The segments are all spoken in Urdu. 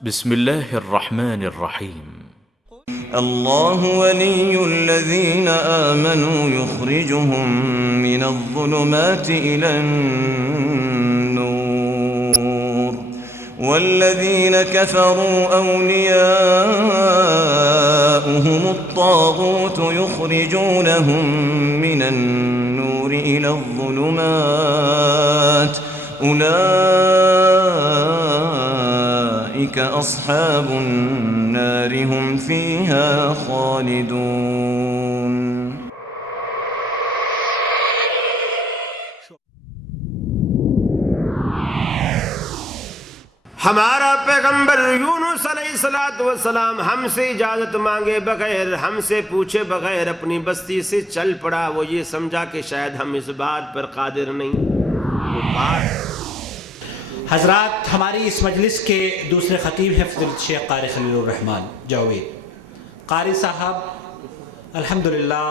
بسم الله الرحمن الرحيم. الله ولي الذين آمنوا يخرجهم من الظلمات إلى النور والذين كفروا أولياؤهم الطاغوت يخرجونهم من النور إلى الظلمات أولئك أصحاب النار هم فيها خالدون. ہمارا پیغمبر یونس علیہ السلام ہم سے اجازت مانگے بغیر، ہم سے پوچھے بغیر اپنی بستی سے چل پڑا. وہ یہ سمجھا کہ شاید ہم اس بات پر قادر نہیں. حضرات، ہماری اس مجلس کے دوسرے خطیب ہیں فضیلت شیخ قاری خلیل الرحمن جاوید قاری صاحب. الحمدللہ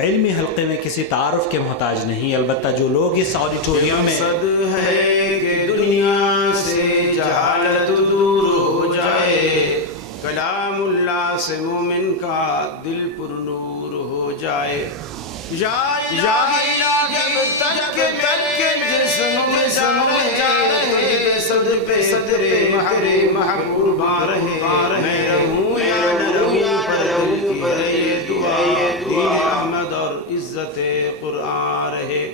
علمی حلقے میں کسی تعارف کے محتاج نہیں، البتہ جو لوگ اس آڈیٹوریم میں مقصد ہے کہ دنیا سے جہالت دور ہو جائے، کلام اللہ سے مومن کا دل پر نور ہو جائے. یا الہی جب تک جسم میں جانے صد پہ محبوب رہے، میں رہوں یا نہ رہوں پر یہ دعا احمد اور عزت قرآن رہے.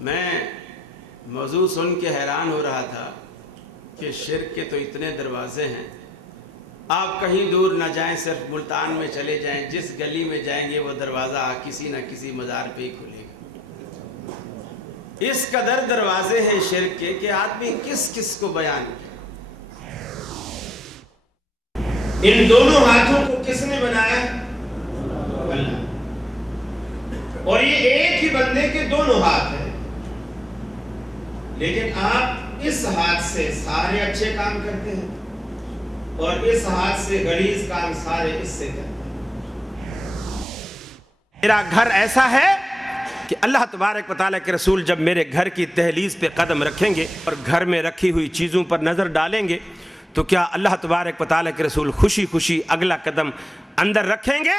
میں موضوع سن کے حیران ہو رہا تھا کہ شرک کے تو اتنے دروازے ہیں. آپ کہیں دور نہ جائیں، صرف ملتان میں چلے جائیں، جس گلی میں جائیں گے وہ دروازہ کسی نہ کسی مزار پہ ہی کھلے گا. اس قدر دروازے ہیں شرک کے کہ آدمی کس کس کو بیان کرے. ان دونوں ہاتھوں کو کس نے بنایا؟ اللہ. اور یہ ایک ہی بندے کے دونوں ہاتھ ہیں، لیکن آپ اس ہاتھ سے سارے اچھے کام کرتے ہیں اور اس ہاتھ سے غلیظ کام سارے اس سے کرتے ہیں. میرا گھر ایسا ہے کہ اللہ تبارک و تعالیٰ کے رسول جب میرے گھر کی دہلیز پہ قدم رکھیں گے اور گھر میں رکھی ہوئی چیزوں پر نظر ڈالیں گے تو کیا اللہ تبارک و تعالیٰ کے رسول خوشی خوشی اگلا قدم اندر رکھیں گے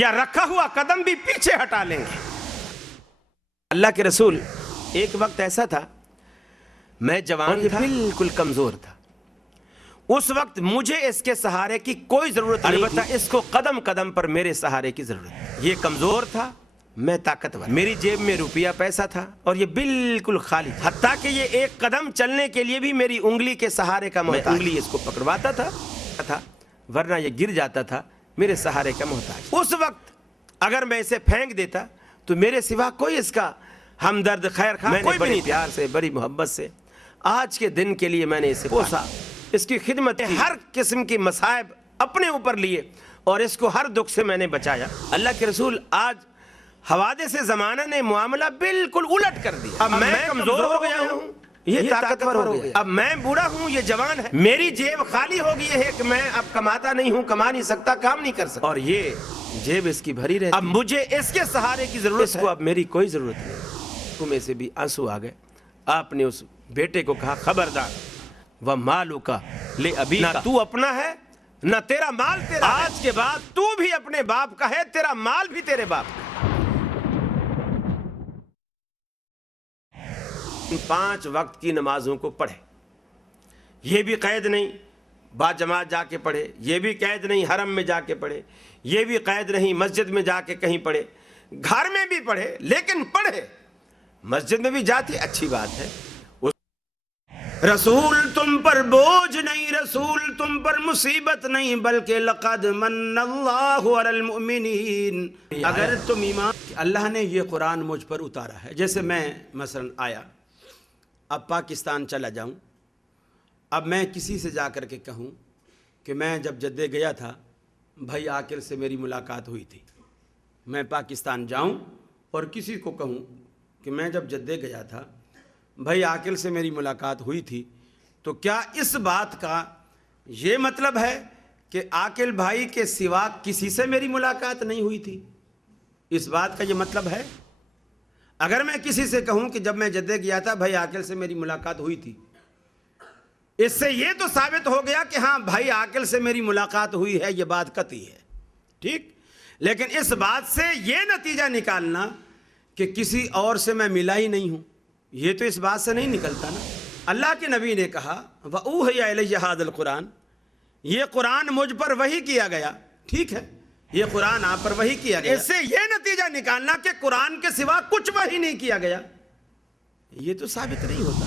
یا رکھا ہوا قدم بھی پیچھے ہٹا لیں گے؟ اللہ کے رسول ایک وقت ایسا تھا، میں جوان تھا، بالکل کمزور تھا. اس وقت مجھے اس کے سہارے کی کوئی ضرورت نہیں، البتہ اس کو قدم قدم پر میرے سہارے کی ضرورت. یہ کمزور تھا، میں طاقتور. میری جیب میں روپیہ پیسہ تھا اور یہ بالکل خالی تھا، حتیٰ کہ یہ ایک قدم چلنے کے لیے بھی میری انگلی کے سہارے کا محتاج. انگلی اس کو پکڑواتا تھا ورنہ یہ گر جاتا تھا، میرے سہارے کا محتاج. اس وقت اگر میں اسے پھینک دیتا تو میرے سوا کوئی اس کا ہمدرد خیر خواہ کوئی بھی نہیں. پیار سے، بڑی محبت سے آج کے دن کے لیے میں نے اسے پوسا، اس کی خدمت، ہر قسم کی مصائب اپنے اوپر لیے اور اس کو ہر دکھ سے میں نے بچایا. اللہ کے رسول آج حوادث زمانہ نے معاملہ بالکل الٹ کر دیا. اب میں کمزور ہو گیا ہوں، یہ طاقتور ہو گیا. اب میں بوڑھا ہوں، یہ جوان ہے. میری جیب خالی ہو گئی ہے کہ میں اب کماتا نہیں ہوں، کما نہیں سکتا، کام نہیں کر سکتا، اور یہ جیب اس کی بھری رہتی. اب مجھے اس کے سہارے کی ضرورت ہے، اب میری کوئی ضرورت نہیں. میں سے بھی آنسو آ گئے. آپ نے اس بیٹے کو کہا خبردار، وَمَالُكَ لِأَبِيكَ، نہ تو اپنا ہے نہ تیرا مال تیرا. آج کے بعد تو بھی اپنے باپ کا ہے، تیرا مال بھی تیرے باپ کا. 5 وقت کی نمازوں کو پڑھے، یہ بھی قید نہیں با جماعت جا کے پڑھے، یہ بھی قید نہیں حرم میں جا کے پڑھے، یہ بھی قید نہیں مسجد میں جا کے کہیں پڑھے، گھر میں بھی پڑھے لیکن پڑھے. مسجد میں بھی جاتی اچھی بات ہے. رسول تم پر بوجھ نہیں، رسول تم پر مصیبت نہیں، بلکہ لقد من اللہ علی المؤمنین. اگر تم ایمان، اللہ نے یہ قرآن مجھ پر اتارا ہے. جیسے میں مثلا آیا، اب پاکستان چلا جاؤں، اب میں کسی سے جا کر کے کہوں کہ میں جب جدے گیا تھا بھائی عاقل سے میری ملاقات ہوئی تھی. میں پاکستان جاؤں اور کسی کو کہوں کہ میں جب جدے گیا تھا بھائی عاقل سے میری ملاقات ہوئی تھی، تو کیا اس بات کا یہ مطلب ہے کہ عاقل بھائی کے سوا کسی سے میری ملاقات نہیں ہوئی تھی؟ اس بات کا یہ مطلب ہے؟ اگر میں کسی سے کہوں کہ جب میں جدے گیا تھا بھائی عاقل سے میری ملاقات ہوئی تھی، اس سے یہ تو ثابت ہو گیا کہ ہاں بھائی عاقل سے میری ملاقات ہوئی ہے، یہ بات قطعی ہے، ٹھیک. لیکن اس بات سے یہ نتیجہ نکالنا کہ کسی اور سے میں ملا ہی نہیں ہوں، یہ تو اس بات سے نہیں نکلتا نا. اللہ کے نبی نے کہا وَأُوحِیَ إِلَيَّ هَذَا الْقُرْآنُ، یہ قرآن مجھ پر وحی کیا گیا، ٹھیک ہے، یہ قرآن آپ پر وحی کیا گیا. اس سے یہ نتیجہ نکالنا کہ قرآن کے سوا کچھ وحی نہیں کیا گیا، یہ تو ثابت نہیں ہوتا.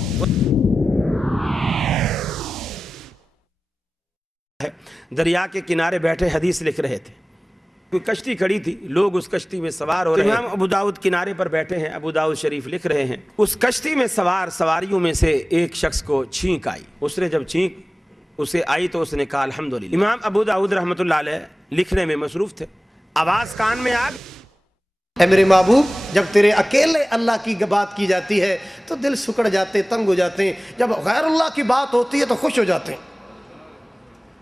دریا کے کنارے بیٹھے حدیث لکھ رہے تھے، کوئی کشتی کھڑی تھی، لوگ اس کشتی میں سوار ہو رہے ہیں. امام ابو داؤد کنارے پر بیٹھے ہیں، ابو داؤد شریف لکھ رہے ہیں، اس کشتی میں سواریوں میں سے ایک شخص کو چھینک آئی. اس نے جب چھینک اسے آئی تو اس نے کہا الحمدللہ. امام ابو داؤد رحمۃ اللہ علیہ لکھنے میں مصروف تھے، آواز کان میں آ گئی. اے میرے محبوب، جب تیرے اکیلے اللہ کی بات کی جاتی ہے تو دل سکڑ جاتے، تنگ ہو جاتے ہیں. جب غیر اللہ کی بات ہوتی ہے تو خوش ہو جاتے ہیں،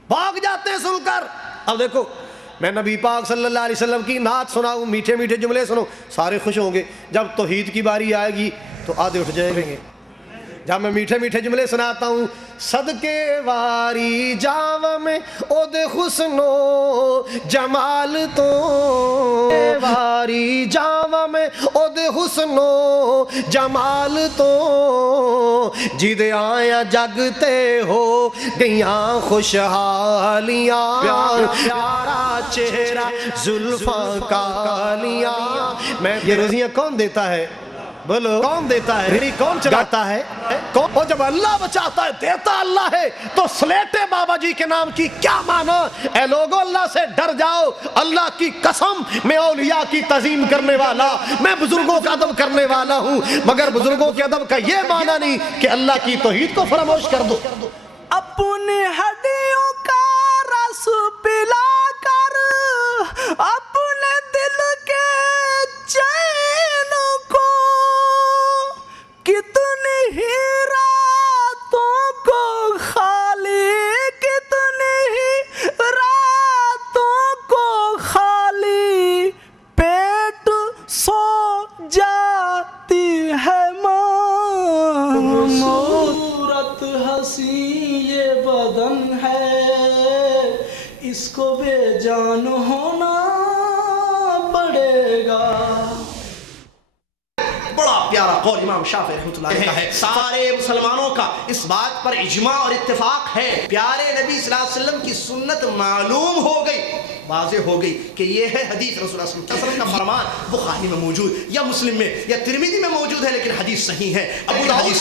بھاگ جاتے ہیں سن کر. اب دیکھو، میں نبی پاک صلی اللہ علیہ وسلم کی نعت سناؤں، میٹھے میٹھے جملے سنو، سارے خوش ہوں گے. جب توحید کی باری آئے گی تو آدھے اٹھ جائیں گے. جب میں میٹھے میٹھے جملے سناتا ہوں، صدقے واری جاو میں او دے حسن و جمال تو، واری جاو میں او دے حسن و جمال تو، جیدے آیا جگتے ہو گیاں خوشحالیاں، پیارا چہرہ زلفاں کالیاں. میں یہ روزیاں کون دیتا ہے؟ بولو کون دیتا ہے؟ میری کون چلاتا ہے؟ اور جب اللہ بچاتا ہے، دیتا اللہ ہے، تو سلیٹے بابا جی کے نام کی کیا معنی؟ اے لوگو، اللہ سے ڈر جاؤ. اللہ کی قسم، میں اولیاء کی تعظیم کرنے والا، میں بزرگوں کا ادب کرنے والا ہوں، مگر بزرگوں کے ادب کا یہ معنی نہیں کہ اللہ کی توحید کو فراموش کر دو. اپنی ہڈیوں کا رس پلا کر اپنے دل کے چین کو، کتنی ہی راتوں کو خالی، کتنی ہی راتوں کو خالی، پیٹ سو جاتی ہے ماں. صورت حسین یہ بدن ہے، اس کو بے جان ہونا پڑے گا. بڑا پیارا قول امام شافعی رحمۃ اللہ علیہ کا ہے. سارے مسلمانوں کا اس بات پر اجماع اور اتفاق ہے، پیارے نبی صلی اللہ علیہ وسلم کی سنت معلوم ہو گئی، واضح ہو گئی کہ یہ ہے حدیث رسول اللہ صلی اللہ علیہ وسلم کا فرمان. بخاری میں موجود یا مسلم میں یا ترمذی میں موجود ہے، لیکن حدیث صحیح ہے. ابو داؤد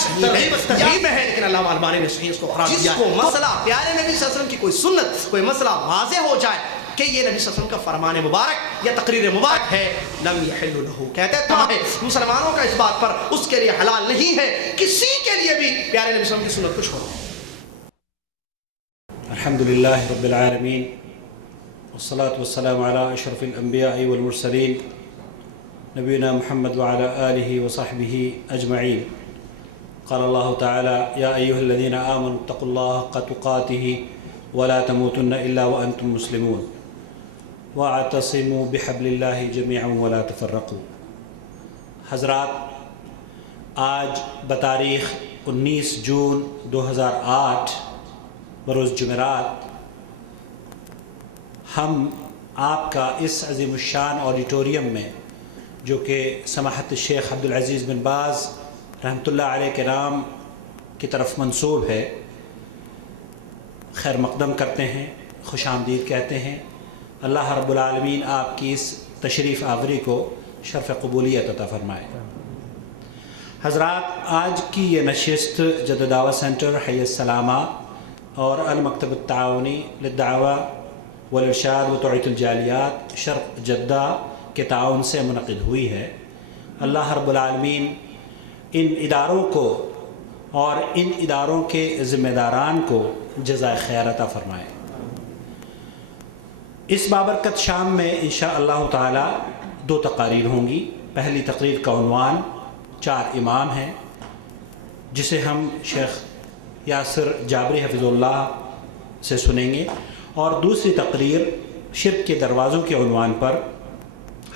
ترغیب میں ہے، لیکن علامہ البانی نے صحیح اس کو قرار دیا. جس کو مسئلہ پیارے نبی صلی اللہ علیہ وسلم کی کوئی سنت، کوئی مسئلہ واضح ہو جائے کہ یہ نبی صلی اللہ علیہ وسلم کا فرمان مبارک یا تقریر مبارک ہے، لم یحل لہ، کہتے ہیں مسلمانوں کا اس بات پر اس کے لیے حلال نہیں ہے کسی کے لیے بھی پیارے نبی صلی اللہ علیہ وسلم کی سنت کچھ ہو. الحمدللہ رب العالمین، والصلاة والسلام على اشرف الانبیاء والمرسلین، نبینا محمد وعلى آلہ وصحبہ اجمعین. قال اللہ تعالی یا ایہا الذین آمنوا اتقوا اللہ حق تقاتہ ولا تموتن الا وانتم مسلمون واعتصموا بحبل اللہ جميعا ولا تفرقوا. حضرات، آج بتاریخ 19 جون 2008 بروز جمعرات ہم آپ کا اس عظیم الشان آڈیٹوریم میں، جو کہ سماحت الشیخ عبدالعزیز بن باز رحمۃ اللہ علیہ کے نام کی طرف منسوب ہے، خیر مقدم کرتے ہیں، خوش آمدید کہتے ہیں. اللہ رب العالمین آپ کی اس تشریف آوری کو شرف قبولیت عطا فرمائے. حضرات، آج کی یہ نشست جدہ دعویٰ سینٹر حی السلامہ اور المکتب التعاونی للدعوہ والارشاد وتوعیۃ الجالیات شرق جدہ کے تعاون سے منعقد ہوئی ہے. اللہ رب العالمین ان اداروں کو اور ان اداروں کے ذمہ داران کو جزائے خیر عطا فرمائے. اس بابرکت شام میں انشاءاللہ تعالی 2 تقاریر ہوں گی. پہلی تقریر کا عنوان 4 امام ہیں، جسے ہم شیخ یاسر جابری حفظ اللہ سے سنیں گے، اور دوسری تقریر شرک کے دروازوں کے عنوان پر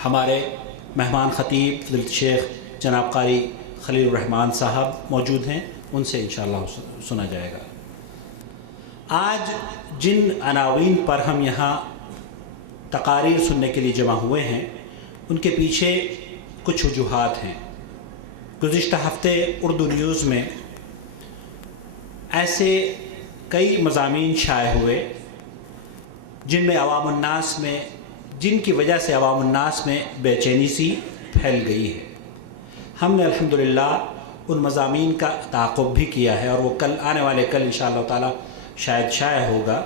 ہمارے مہمان خطیب فضیلت شیخ جناب قاری خلیل الرحمان صاحب موجود ہیں، ان سے انشاءاللہ سنا جائے گا. آج جن عناوین پر ہم یہاں تقاریر سننے کے لیے جمع ہوئے ہیں ان کے پیچھے کچھ وجوہات ہیں۔ گزشتہ ہفتے اردو نیوز میں ایسے کئی مضامین شائع ہوئے جن میں عوام الناس میں جن کی وجہ سے عوام الناس میں بے چینی سی پھیل گئی ہے۔ ہم نے الحمدللہ ان مضامین کا تعاقب بھی کیا ہے اور وہ کل آنے والے کل انشاءاللہ تعالی شاید شائع ہوگا،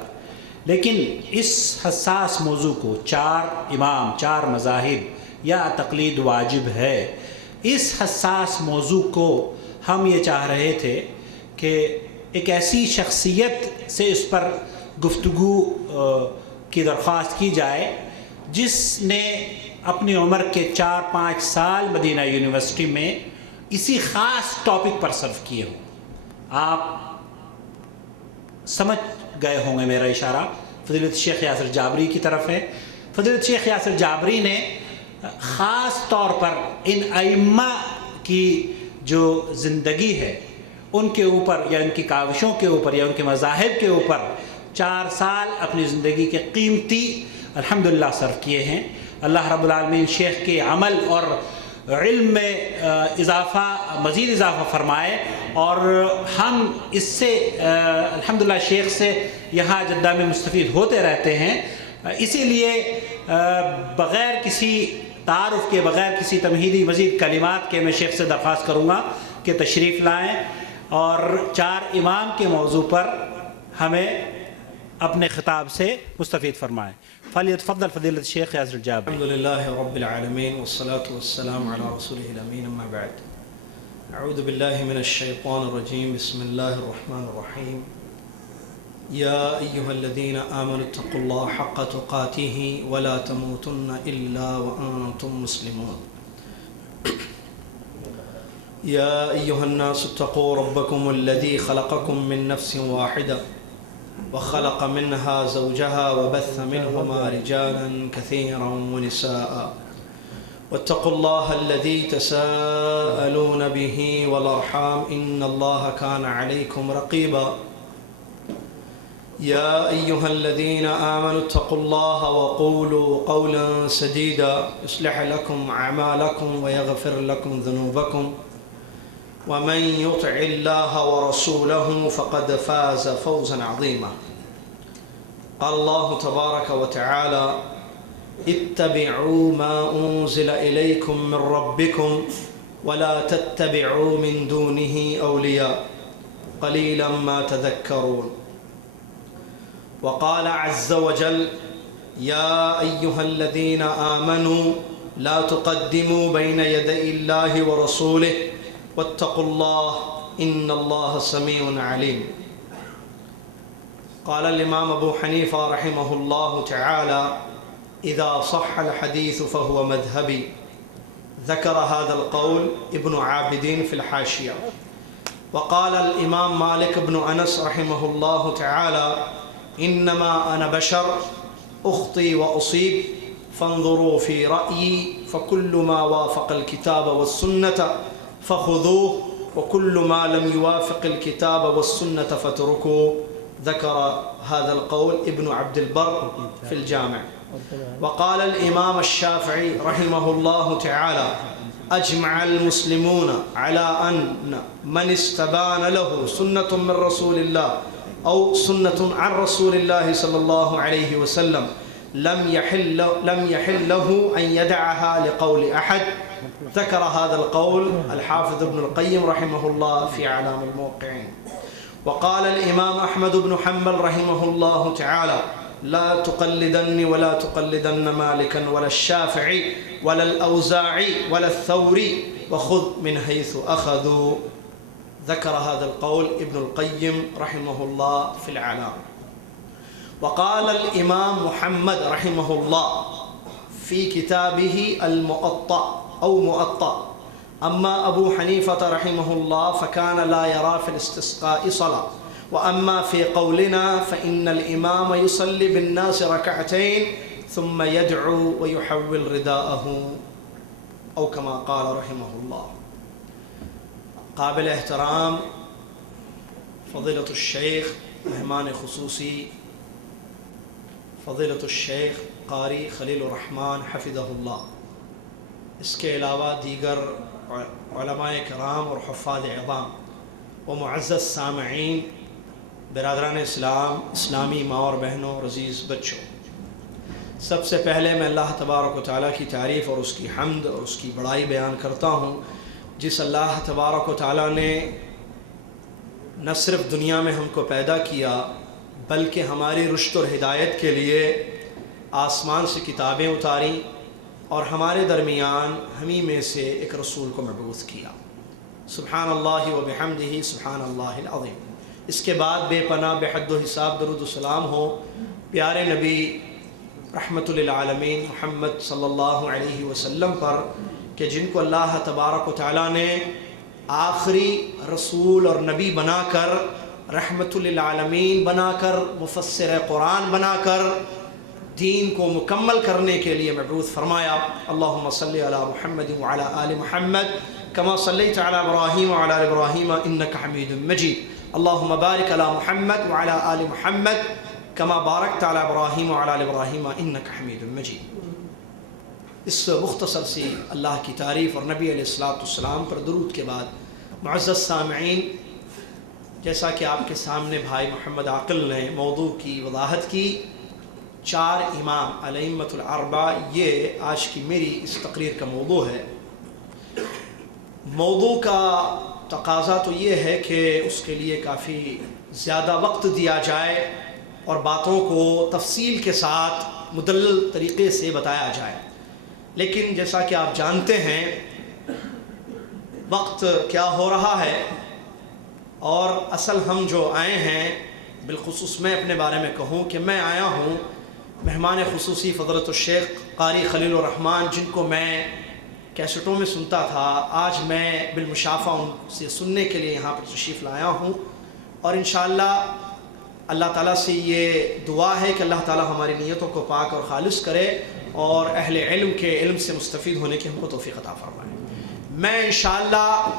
لیکن اس حساس موضوع کو 4 امام 4 مذاہب یا تقلید واجب ہے، اس حساس موضوع کو ہم یہ چاہ رہے تھے کہ ایک ایسی شخصیت سے اس پر گفتگو کی درخواست کی جائے جس نے اپنی عمر کے 4-5 سال مدینہ یونیورسٹی میں اسی خاص ٹاپک پر صرف کیے ہوں۔ آپ سمجھ گئے ہوں گے میرا اشارہ فضیلت شیخ یاسر جابری کی طرف ہے۔ فضیلت شیخ یاسر جابری نے خاص طور پر ان ائمہ کی جو زندگی ہے ان کے اوپر یا ان کی کاوشوں کے اوپر یا ان کے مذاہب کے اوپر 4 سال اپنی زندگی کے قیمتی الحمدللہ صرف کیے ہیں۔ اللہ رب العالمین شیخ کے عمل اور علم میں مزید اضافہ فرمائے، اور ہم اس سے الحمدللہ شیخ سے یہاں جدہ میں مستفید ہوتے رہتے ہیں۔ اسی لیے بغیر کسی تعارف کے، بغیر کسی تمہیدی مزید کلمات کے، میں شیخ سے درخواست کروں گا کہ تشریف لائیں اور 4 امام کے موضوع پر ہمیں اپنے خطاب سے مستفید فرمائیں۔ فلیتفضل فضیلت شیخ یاسر جابری۔ الحمدللہ رب العالمین والصلاة والسلام علی رسولہ الامین، اما بعد، اعوذ باللہ من الشیطان الرجیم، بسم اللہ الرحمن الرحیم۔ یا ایہا الذین آمنوا اتقوا اللہ حق تقاتہ ولا تموتن الا وانتم مسلمون۔ یا ایہا الناس اتقوا ربکم الذی خلقکم من نفس واحدہ وخلق منها زوجها وبث منهما رجالا كثيرا ونساء واتقوا الله الذي تساءلون به والأرحام إن الله كان عليكم رقيبا يا أيها الذين آمنوا اتقوا الله وقولوا قولا سديدا يصلح لكم أعمالكم ويغفر لكم ذنوبكم ومن يطع الله ورسوله فقد فاز فوزا عظيما۔ قال الله تبارك وتعالى اتبعوا ما أنزل إليكم من ربكم ولا تتبعوا من دونه أولياء قليلا ما تذكرون۔ وقال عز وجل يا أيها الذين آمنوا لا تقدموا بين يدي الله ورسوله واتقوا الله إن الله سميع عليم۔ قال الإمام أبو حنيفة رحمه الله تعالى إذا صح الحديث فهو مذهبي، ذكر هذا القول ابن عابدين في الحاشية۔ وقال الإمام مالك بن أنس رحمه الله تعالى إنما أنا بشر أخطي وأصيب فانظروا في رأيي فكل ما وافق الكتاب والسنة فخذوه وكل ما لم يوافق الكتاب والسنة فاتركوه۔ ذكر هذا القول ابن عبد البر في الجامع۔ وقال الإمام الشافعي رحمه الله تعالى أجمع المسلمون على أن من استبان له سنة من رسول الله أو سنة عن رسول الله صلى الله عليه وسلم لم يحل له أن يدعها لقول أحد۔ ذكر هذا القول الحافظ ابن القيم رحمه الله في أعلام الموقعين۔ وقال الإمام أحمد بن حنبل رحمه الله تعالى لا تقلدن ولا تقلدن مالكا ولا الشافعي ولا الأوزاعي ولا الثوري وخذ من حيث أخذوا۔ ذكر هذا القول ابن القيم رحمه الله في الأعلام۔ وقال الإمام محمد رحمه الله في كتابه المؤطأ أو مؤطأ أما أبو حنيفة رحمه الله فكان لا يرى في الاستسقاء صلاة، وأما في قولنا فإن الإمام يصلي بالناس ركعتين ثم يدعو ويحول رداءه أو كما قال رحمه الله۔ قابل احترام فضيلة الشيخ مہمان خصوصی فضیلۃ الشیخ قاری خلیل الرحمان حفظہ اللہ، اس کے علاوہ دیگر علماء کرام اور حفاظ اعظام و معزز سامعین، برادران اسلام، اسلامی ماں اور بہنوں اور عزیز بچوں، سب سے پہلے میں اللہ تبارک و تعالیٰ کی تعریف اور اس کی حمد اور اس کی بڑائی بیان کرتا ہوں، جس اللہ تبارک و تعالیٰ نے نہ صرف دنیا میں ہم کو پیدا کیا بلکہ ہماری رشد اور ہدایت کے لیے آسمان سے کتابیں اتاریں اور ہمارے درمیان ہمیں میں سے ایک رسول کو مبعوث کیا۔ سبحان اللہ و بحمدہ سبحان اللہ العظیم۔ اس کے بعد بے پناہ بے حد و حساب درود و سلام ہو پیارے نبی رحمت للعالمین محمد صلی اللہ علیہ وسلم پر، کہ جن کو اللہ تبارک و تعالیٰ نے آخری رسول اور نبی بنا کر، رحمت للعالمین بنا کر، مفسر قرآن بنا کر دین کو مکمل کرنے کے لیے مبعوث فرمایا۔ اللہم صلی علی محمد وعلی آل محمد کما صلیت علی ابراہیم وعلی آل ابراہیم انک حمید مجید۔ اللہم بارک علی محمد وعلی آل محمد کما بارکت علی ابراہیم وعلی آل ابراہیم انک حمید مجید۔ اس مختصر سی اللہ کی تعریف اور نبی علیہ السلام پر درود کے بعد معزز سامعین، جیسا کہ آپ کے سامنے بھائی محمد عاقل نے موضوع کی وضاحت کی، 4 امام الائمۃ الاربعہ، یہ آج کی میری اس تقریر کا موضوع ہے۔ موضوع کا تقاضا تو یہ ہے کہ اس کے لیے کافی زیادہ وقت دیا جائے اور باتوں کو تفصیل کے ساتھ مدلل طریقے سے بتایا جائے، لیکن جیسا کہ آپ جانتے ہیں وقت کیا ہو رہا ہے، اور اصل ہم جو آئے ہیں، بالخصوص میں اپنے بارے میں کہوں کہ میں آیا ہوں مہمان خصوصی فضیلۃ الشیخ قاری خلیل الرحمان، جن کو میں کیسٹوں میں سنتا تھا، آج میں بالمشافہ ان سے سننے کے لیے یہاں پر تشریف لایا ہوں، اور انشاءاللہ اللہ تعالیٰ سے یہ دعا ہے کہ اللہ تعالیٰ ہماری نیتوں کو پاک اور خالص کرے اور اہل علم کے علم سے مستفید ہونے کی ہم کو توفیق عطا فرمائے۔ میں انشاءاللہ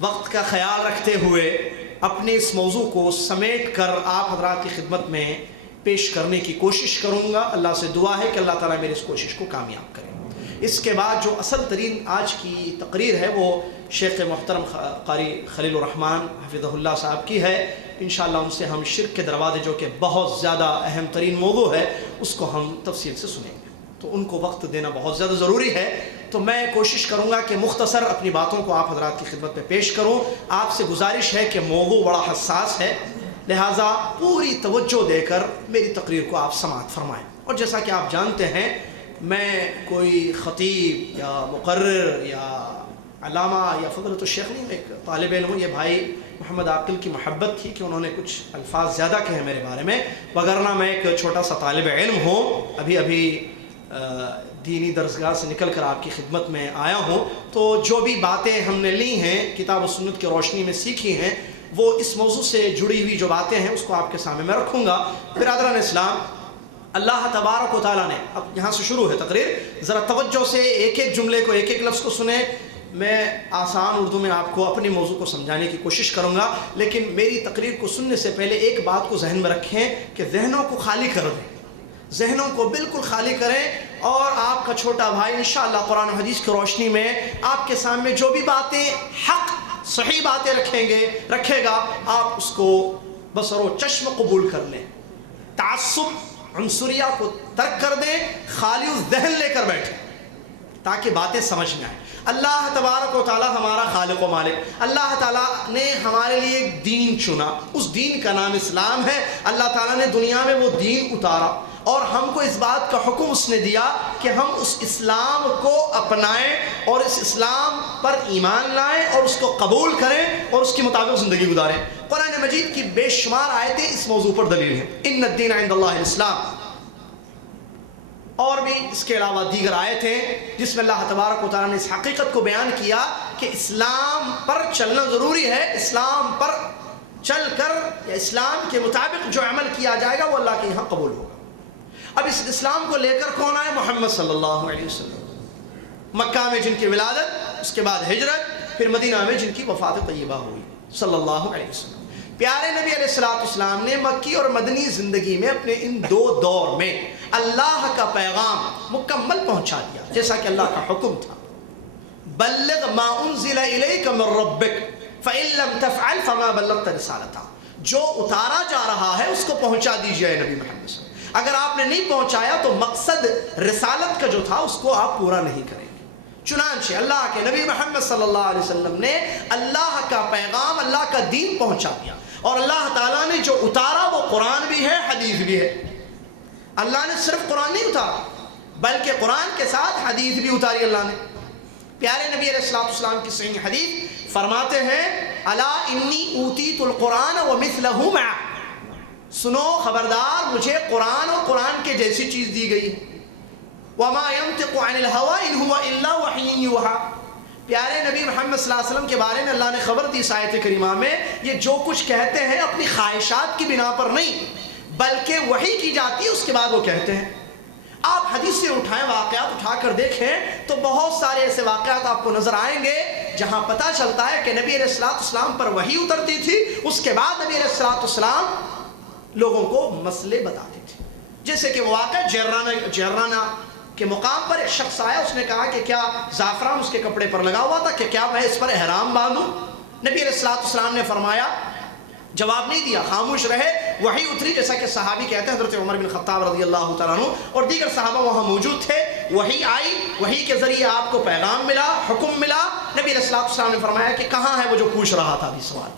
وقت کا خیال رکھتے ہوئے اپنے اس موضوع کو سمیٹ کر آپ حضرات کی خدمت میں پیش کرنے کی کوشش کروں گا۔ اللہ سے دعا ہے کہ اللہ تعالیٰ میری اس کوشش کو کامیاب کرے۔ اس کے بعد جو اصل ترین آج کی تقریر ہے وہ شیخ محترم قاری خلیل الرحمان حفظہ اللہ صاحب کی ہے۔ انشاءاللہ ان سے ہم شرک کے دروازے، جو کہ بہت زیادہ اہم ترین موضوع ہے، اس کو ہم تفصیل سے سنیں گے، تو ان کو وقت دینا بہت زیادہ ضروری ہے۔ تو میں کوشش کروں گا کہ مختصر اپنی باتوں کو آپ حضرات کی خدمت میں پیش کروں۔ آپ سے گزارش ہے کہ موضوع بڑا حساس ہے، لہٰذا پوری توجہ دے کر میری تقریر کو آپ سماعت فرمائیں۔ اور جیسا کہ آپ جانتے ہیں میں کوئی خطیب یا مقرر یا علامہ یا فضیلۃ الشیخ نہیں، میں ایک طالب علم ہوں۔ یہ بھائی محمد عاقل کی محبت تھی کہ انہوں نے کچھ الفاظ زیادہ کہے میرے بارے میں، وگرنہ میں ایک چھوٹا سا طالب علم ہوں، ابھی دینی درسگاہ سے نکل کر آپ کی خدمت میں آیا ہوں۔ تو جو بھی باتیں ہم نے لی ہیں کتاب و سنت کی روشنی میں سیکھی ہیں، وہ اس موضوع سے جڑی ہوئی جو باتیں ہیں اس کو آپ کے سامنے میں رکھوں گا۔ برادران اسلام، اللہ تبارک و تعالیٰ نے، اب یہاں سے شروع ہے تقریر، ذرا توجہ سے ایک ایک جملے کو، ایک ایک لفظ کو سنیں۔ میں آسان اردو میں آپ کو اپنی موضوع کو سمجھانے کی کوشش کروں گا، لیکن میری تقریر کو سننے سے پہلے ایک بات کو ذہن میں رکھیں کہ ذہنوں کو خالی کر دیں، ذہنوں کو بالکل خالی کریں، اور آپ کا چھوٹا بھائی انشاءاللہ قرآن و حدیث کی روشنی میں آپ کے سامنے جو بھی باتیں حق صحیح باتیں رکھے گا، آپ اس کو بصر و چشم قبول کر لیں، تعصب عنصریہ کو ترک کر دیں، خالی ذہن لے کر بیٹھیں تاکہ باتیں سمجھ میں آئیں۔ اللہ تبارک و تعالیٰ ہمارا خالق و مالک، اللہ تعالیٰ نے ہمارے لیے ایک دین چنا، اس دین کا نام اسلام ہے۔ اللہ تعالیٰ نے دنیا میں وہ دین اتارا اور ہم کو اس بات کا حکم اس نے دیا کہ ہم اس اسلام کو اپنائیں اور اس اسلام پر ایمان لائیں اور اس کو قبول کریں اور اس کے مطابق زندگی گزاریں۔ قرآن مجید کی بے شمار آیتیں اس موضوع پر دلیل ہیں، ان الدین عند اللہ الاسلام، اور بھی اس کے علاوہ دیگر آیتیں جس میں اللہ تبارک و تعالیٰ نے اس حقیقت کو بیان کیا کہ اسلام پر چلنا ضروری ہے، اسلام پر چل کر یا اسلام کے مطابق جو عمل کیا جائے گا وہ اللہ کے یہاں قبول ہوگا۔ اب اس اسلام کو لے کر کون آئے؟ محمد صلی اللہ علیہ وسلم، مکہ میں جن کی ولادت، اس کے بعد ہجرت، پھر مدینہ میں جن کی وفات طیبہ ہوئی صلی اللہ علیہ وسلم۔ پیارے نبی علیہ السلام نے مکی اور مدنی زندگی میں اپنے ان دو دور میں اللہ کا پیغام مکمل پہنچا دیا، جیسا کہ اللہ کا حکم تھا، بلغ ما انزل الیک من ربک فإن لم تفعل فما بلغت رسالتہ، جو اتارا جا رہا ہے اس کو پہنچا دیجیے نبی محمد صلی اللہ علیہ وسلم، اگر آپ نے نہیں پہنچایا تو مقصد رسالت کا جو تھا اس کو آپ پورا نہیں کریں گے۔ چنانچہ اللہ کے نبی محمد صلی اللہ علیہ وسلم نے اللہ کا پیغام، اللہ کا دین پہنچا دیا، اور اللہ تعالیٰ نے جو اتارا وہ قرآن بھی ہے، حدیث بھی ہے۔ اللہ نے صرف قرآن نہیں اتارا بلکہ قرآن کے ساتھ حدیث بھی اتاری اللہ نے۔ پیارے نبی علیہ السلام کی صحیح حدیث فرماتے ہیں، الا انی اوتیت القرآن ومثلہ معہ، سنو خبردار مجھے قرآن اور قرآن کے جیسی چیز دی گئی ہے۔ وما ينطق عن الهوى ان هو الا وحی یوحى، پیارے نبی محمد صلی اللہ علیہ وسلم کے بارے میں اللہ نے خبر دی اس آیت کریمہ میں، یہ جو کچھ کہتے ہیں اپنی خواہشات کی بنا پر نہیں بلکہ وحی کی جاتی ہے، اس کے بعد وہ کہتے ہیں۔ آپ حدیث سے اٹھائیں، واقعات اٹھا کر دیکھیں تو بہت سارے ایسے واقعات آپ کو نظر آئیں گے جہاں پتہ چلتا ہے کہ نبی علیہ السلام پر وحی اترتی تھی، اس کے بعد نبی علیہ السلام لوگوں کو مسئلے بتاتے تھے۔ جیسے کہ واقعہ جیرانہ کے مقام پر ایک شخص آیا، اس نے کہا کہ کیا زعفران اس کے کپڑے پر لگا ہوا تھا کہ کیا میں اس پر احرام باندھوں؟ نبی علیہ السلام نے فرمایا، جواب نہیں دیا، خاموش رہے۔ وحی اتری، جیسا کہ صحابی کہتے ہیں حضرت عمر بن خطاب رضی اللہ تعالیٰ عنہ اور دیگر صحابہ وہاں موجود تھے، وحی آئی، وحی کے ذریعے آپ کو پیغام ملا، حکم ملا۔ نبی علیہ السلام نے فرمایا کہ کہاں ہے وہ جو پوچھ رہا تھا ابھی سوال؟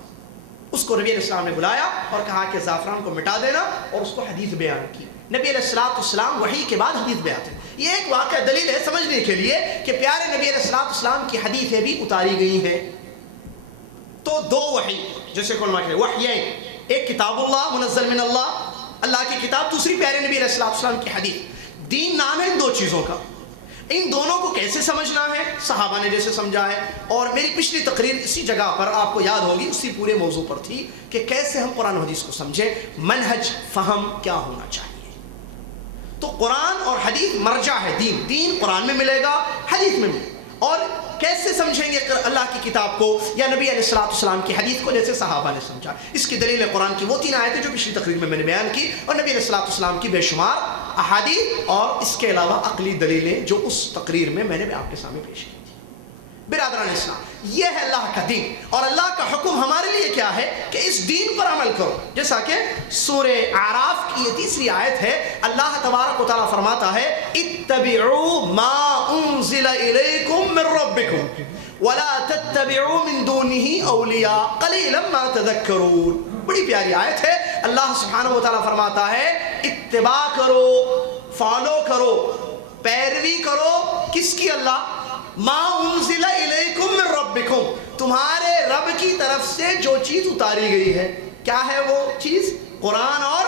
اس کو نبی علیہ السلام نے بلایا اور کہا کہ زعفران کو مٹا دینا، اور اس کو حدیث بیان کی۔ نبی علیہ السلام وحی کے بعد حدیث بیان ہے۔ یہ ایک واقعہ دلیل ہے سمجھنے کے لیے کہ پیارے نبی علیہ السلام کی حدیثیں بھی اتاری گئی ہیں۔ تو دو وحی، جیسے وحیین، ایک کتاب اللہ منزل من اللہ کی کتاب، دوسری پیارے نبی علیہ السلام کی حدیث۔ دین نام ہے ان دو چیزوں کا، ان دونوں کو کیسے سمجھنا ہے صحابہ نے جیسے سمجھا ہے، اور میری پچھلی تقریر اسی جگہ پر آپ کو یاد ہوگی، اسی پورے موضوع پر تھی کہ کیسے ہم قرآن و حدیث کو سمجھیں، منہج فہم کیا ہونا چاہیے۔ تو قرآن اور حدیث مرجع ہے، دین قرآن میں ملے گا، حدیث میں ملے گا۔ اور کیسے سمجھیں گے اللہ کی کتاب کو یا نبی علیہ السلام کی حدیث کو؟ جیسے صحابہ نے سمجھا۔ اس کی دلیل ہے قرآن کی وہ 3 آیتیں جو پچھلی تقریر میں نے بیان کی، اور نبی علیہ السلام کی بے شمار احادیث، اور اس کے علاوہ عقلی دلیلیں جو اس تقریر میں نے آپ کے سامنے پیش کی تھی۔ برادران اسلام، یہ ہے اللہ کا دین، اور اللہ کا حکم ہمارے لیے کیا ہے کہ اس دین پر عمل کرو۔ جیسا کہ سورہ اعراف کی یہ 3 آیت ہے، اللہ تبارک و تعالیٰ فرماتا ہے، اتبعوا ما انزل الیکم من ربکم ولا تتبعوا من دونه اولیاء قلیلا ما تذکرون۔ بڑی پیاری آیت ہے۔ اللہ سبحانہ و تعالیٰ فرماتا ہے اتباع کرو، فالو کرو، پیروی کرو، کس کی؟ اللہ۔ ما انزل الیکم من ربکم، تمہارے رب کی طرف سے جو چیز اتاری گئی ہے۔ کیا ہے وہ چیز؟ قرآن اور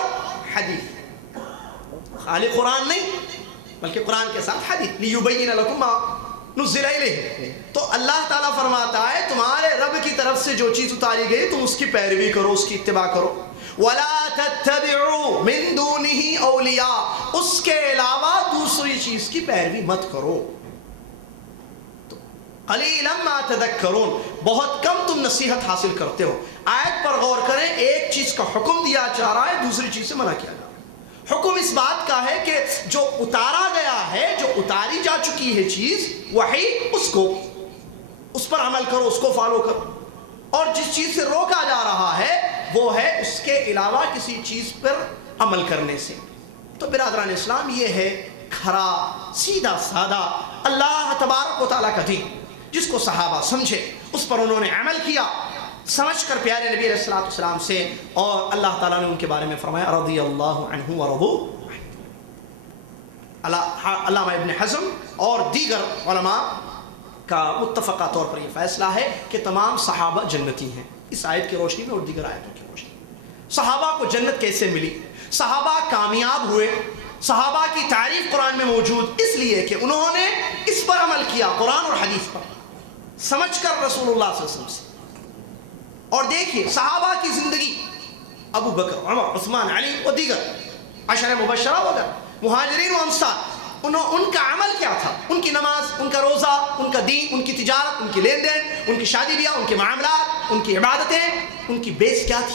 حدیث۔ خالی قرآن نہیں بلکہ قرآن کے ساتھ حدیث، لیبین لکم ما نزل الیہ۔ تو اللہ تعالیٰ فرماتا ہے تمہارے رب کی طرف سے جو چیز اتاری گئی تم اس کی پیروی کرو، اس کی اتباع کرو۔ وَلَا تَتَّبِعُوا مِن دُونِهِ أَوْلِيَاءَ، اس کے علاوہ دوسری چیز کی پیروی مت کرو۔ قلیلا ما تذکرون، بہت کم تم نصیحت حاصل کرتے ہو۔ آیت پر غور کریں، ایک چیز کا حکم دیا جا رہا ہے، دوسری چیز سے منع کیا جا رہا ہے۔ حکم اس بات کا ہے کہ جو اتارا گیا ہے، جو اتاری جا چکی ہے چیز وحی، اس پر عمل کرو، اس کو فالو کرو۔ اور جس چیز سے روکا جا رہا ہے وہ ہے اس کے علاوہ کسی چیز پر عمل کرنے سے۔ تو برادران اسلام، یہ ہے کھرا سیدھا سادہ اللہ تبارک و تعالیٰ کا دین، جس کو صحابہ سمجھے، اس پر انہوں نے عمل کیا، سمجھ کر پیارے نبی علیہ السلام سے، اور اللہ تعالیٰ نے ان کے بارے میں فرمایا رضی اللہ عنہ ورضوا عنہ۔ علامہ ابن حزم اور دیگر علماء کا متفقہ طور پر یہ فیصلہ ہے کہ تمام صحابہ جنتی ہیں، اس آیت کی روشنی میں اور دیگر آیتوں کی روشنی میں۔ صحابہ کو جنت کیسے ملی؟ صحابہ کامیاب ہوئے، صحابہ کی تعریف قرآن میں موجود اس لیے کہ انہوں نے اس پر عمل کیا، قرآن اور حدیث پر، سمجھ کر رسول اللہ صلی اللہ علیہ وسلم سے۔ اور دیکھیے صحابہ کی زندگی، ابو بکر، عمر، عثمان، علی اور دیگر عشرہ مبشرہ وغیرہ، مہاجرین و انصار، ان کا عمل کیا تھا؟ ان کی نماز، ان کا روزہ، ان کا دین، ان کی تجارت، ان کی لین دین، ان کی شادی بیاہ، ان کے معاملات، ان کی عبادتیں، ان کی بیس کیا تھی؟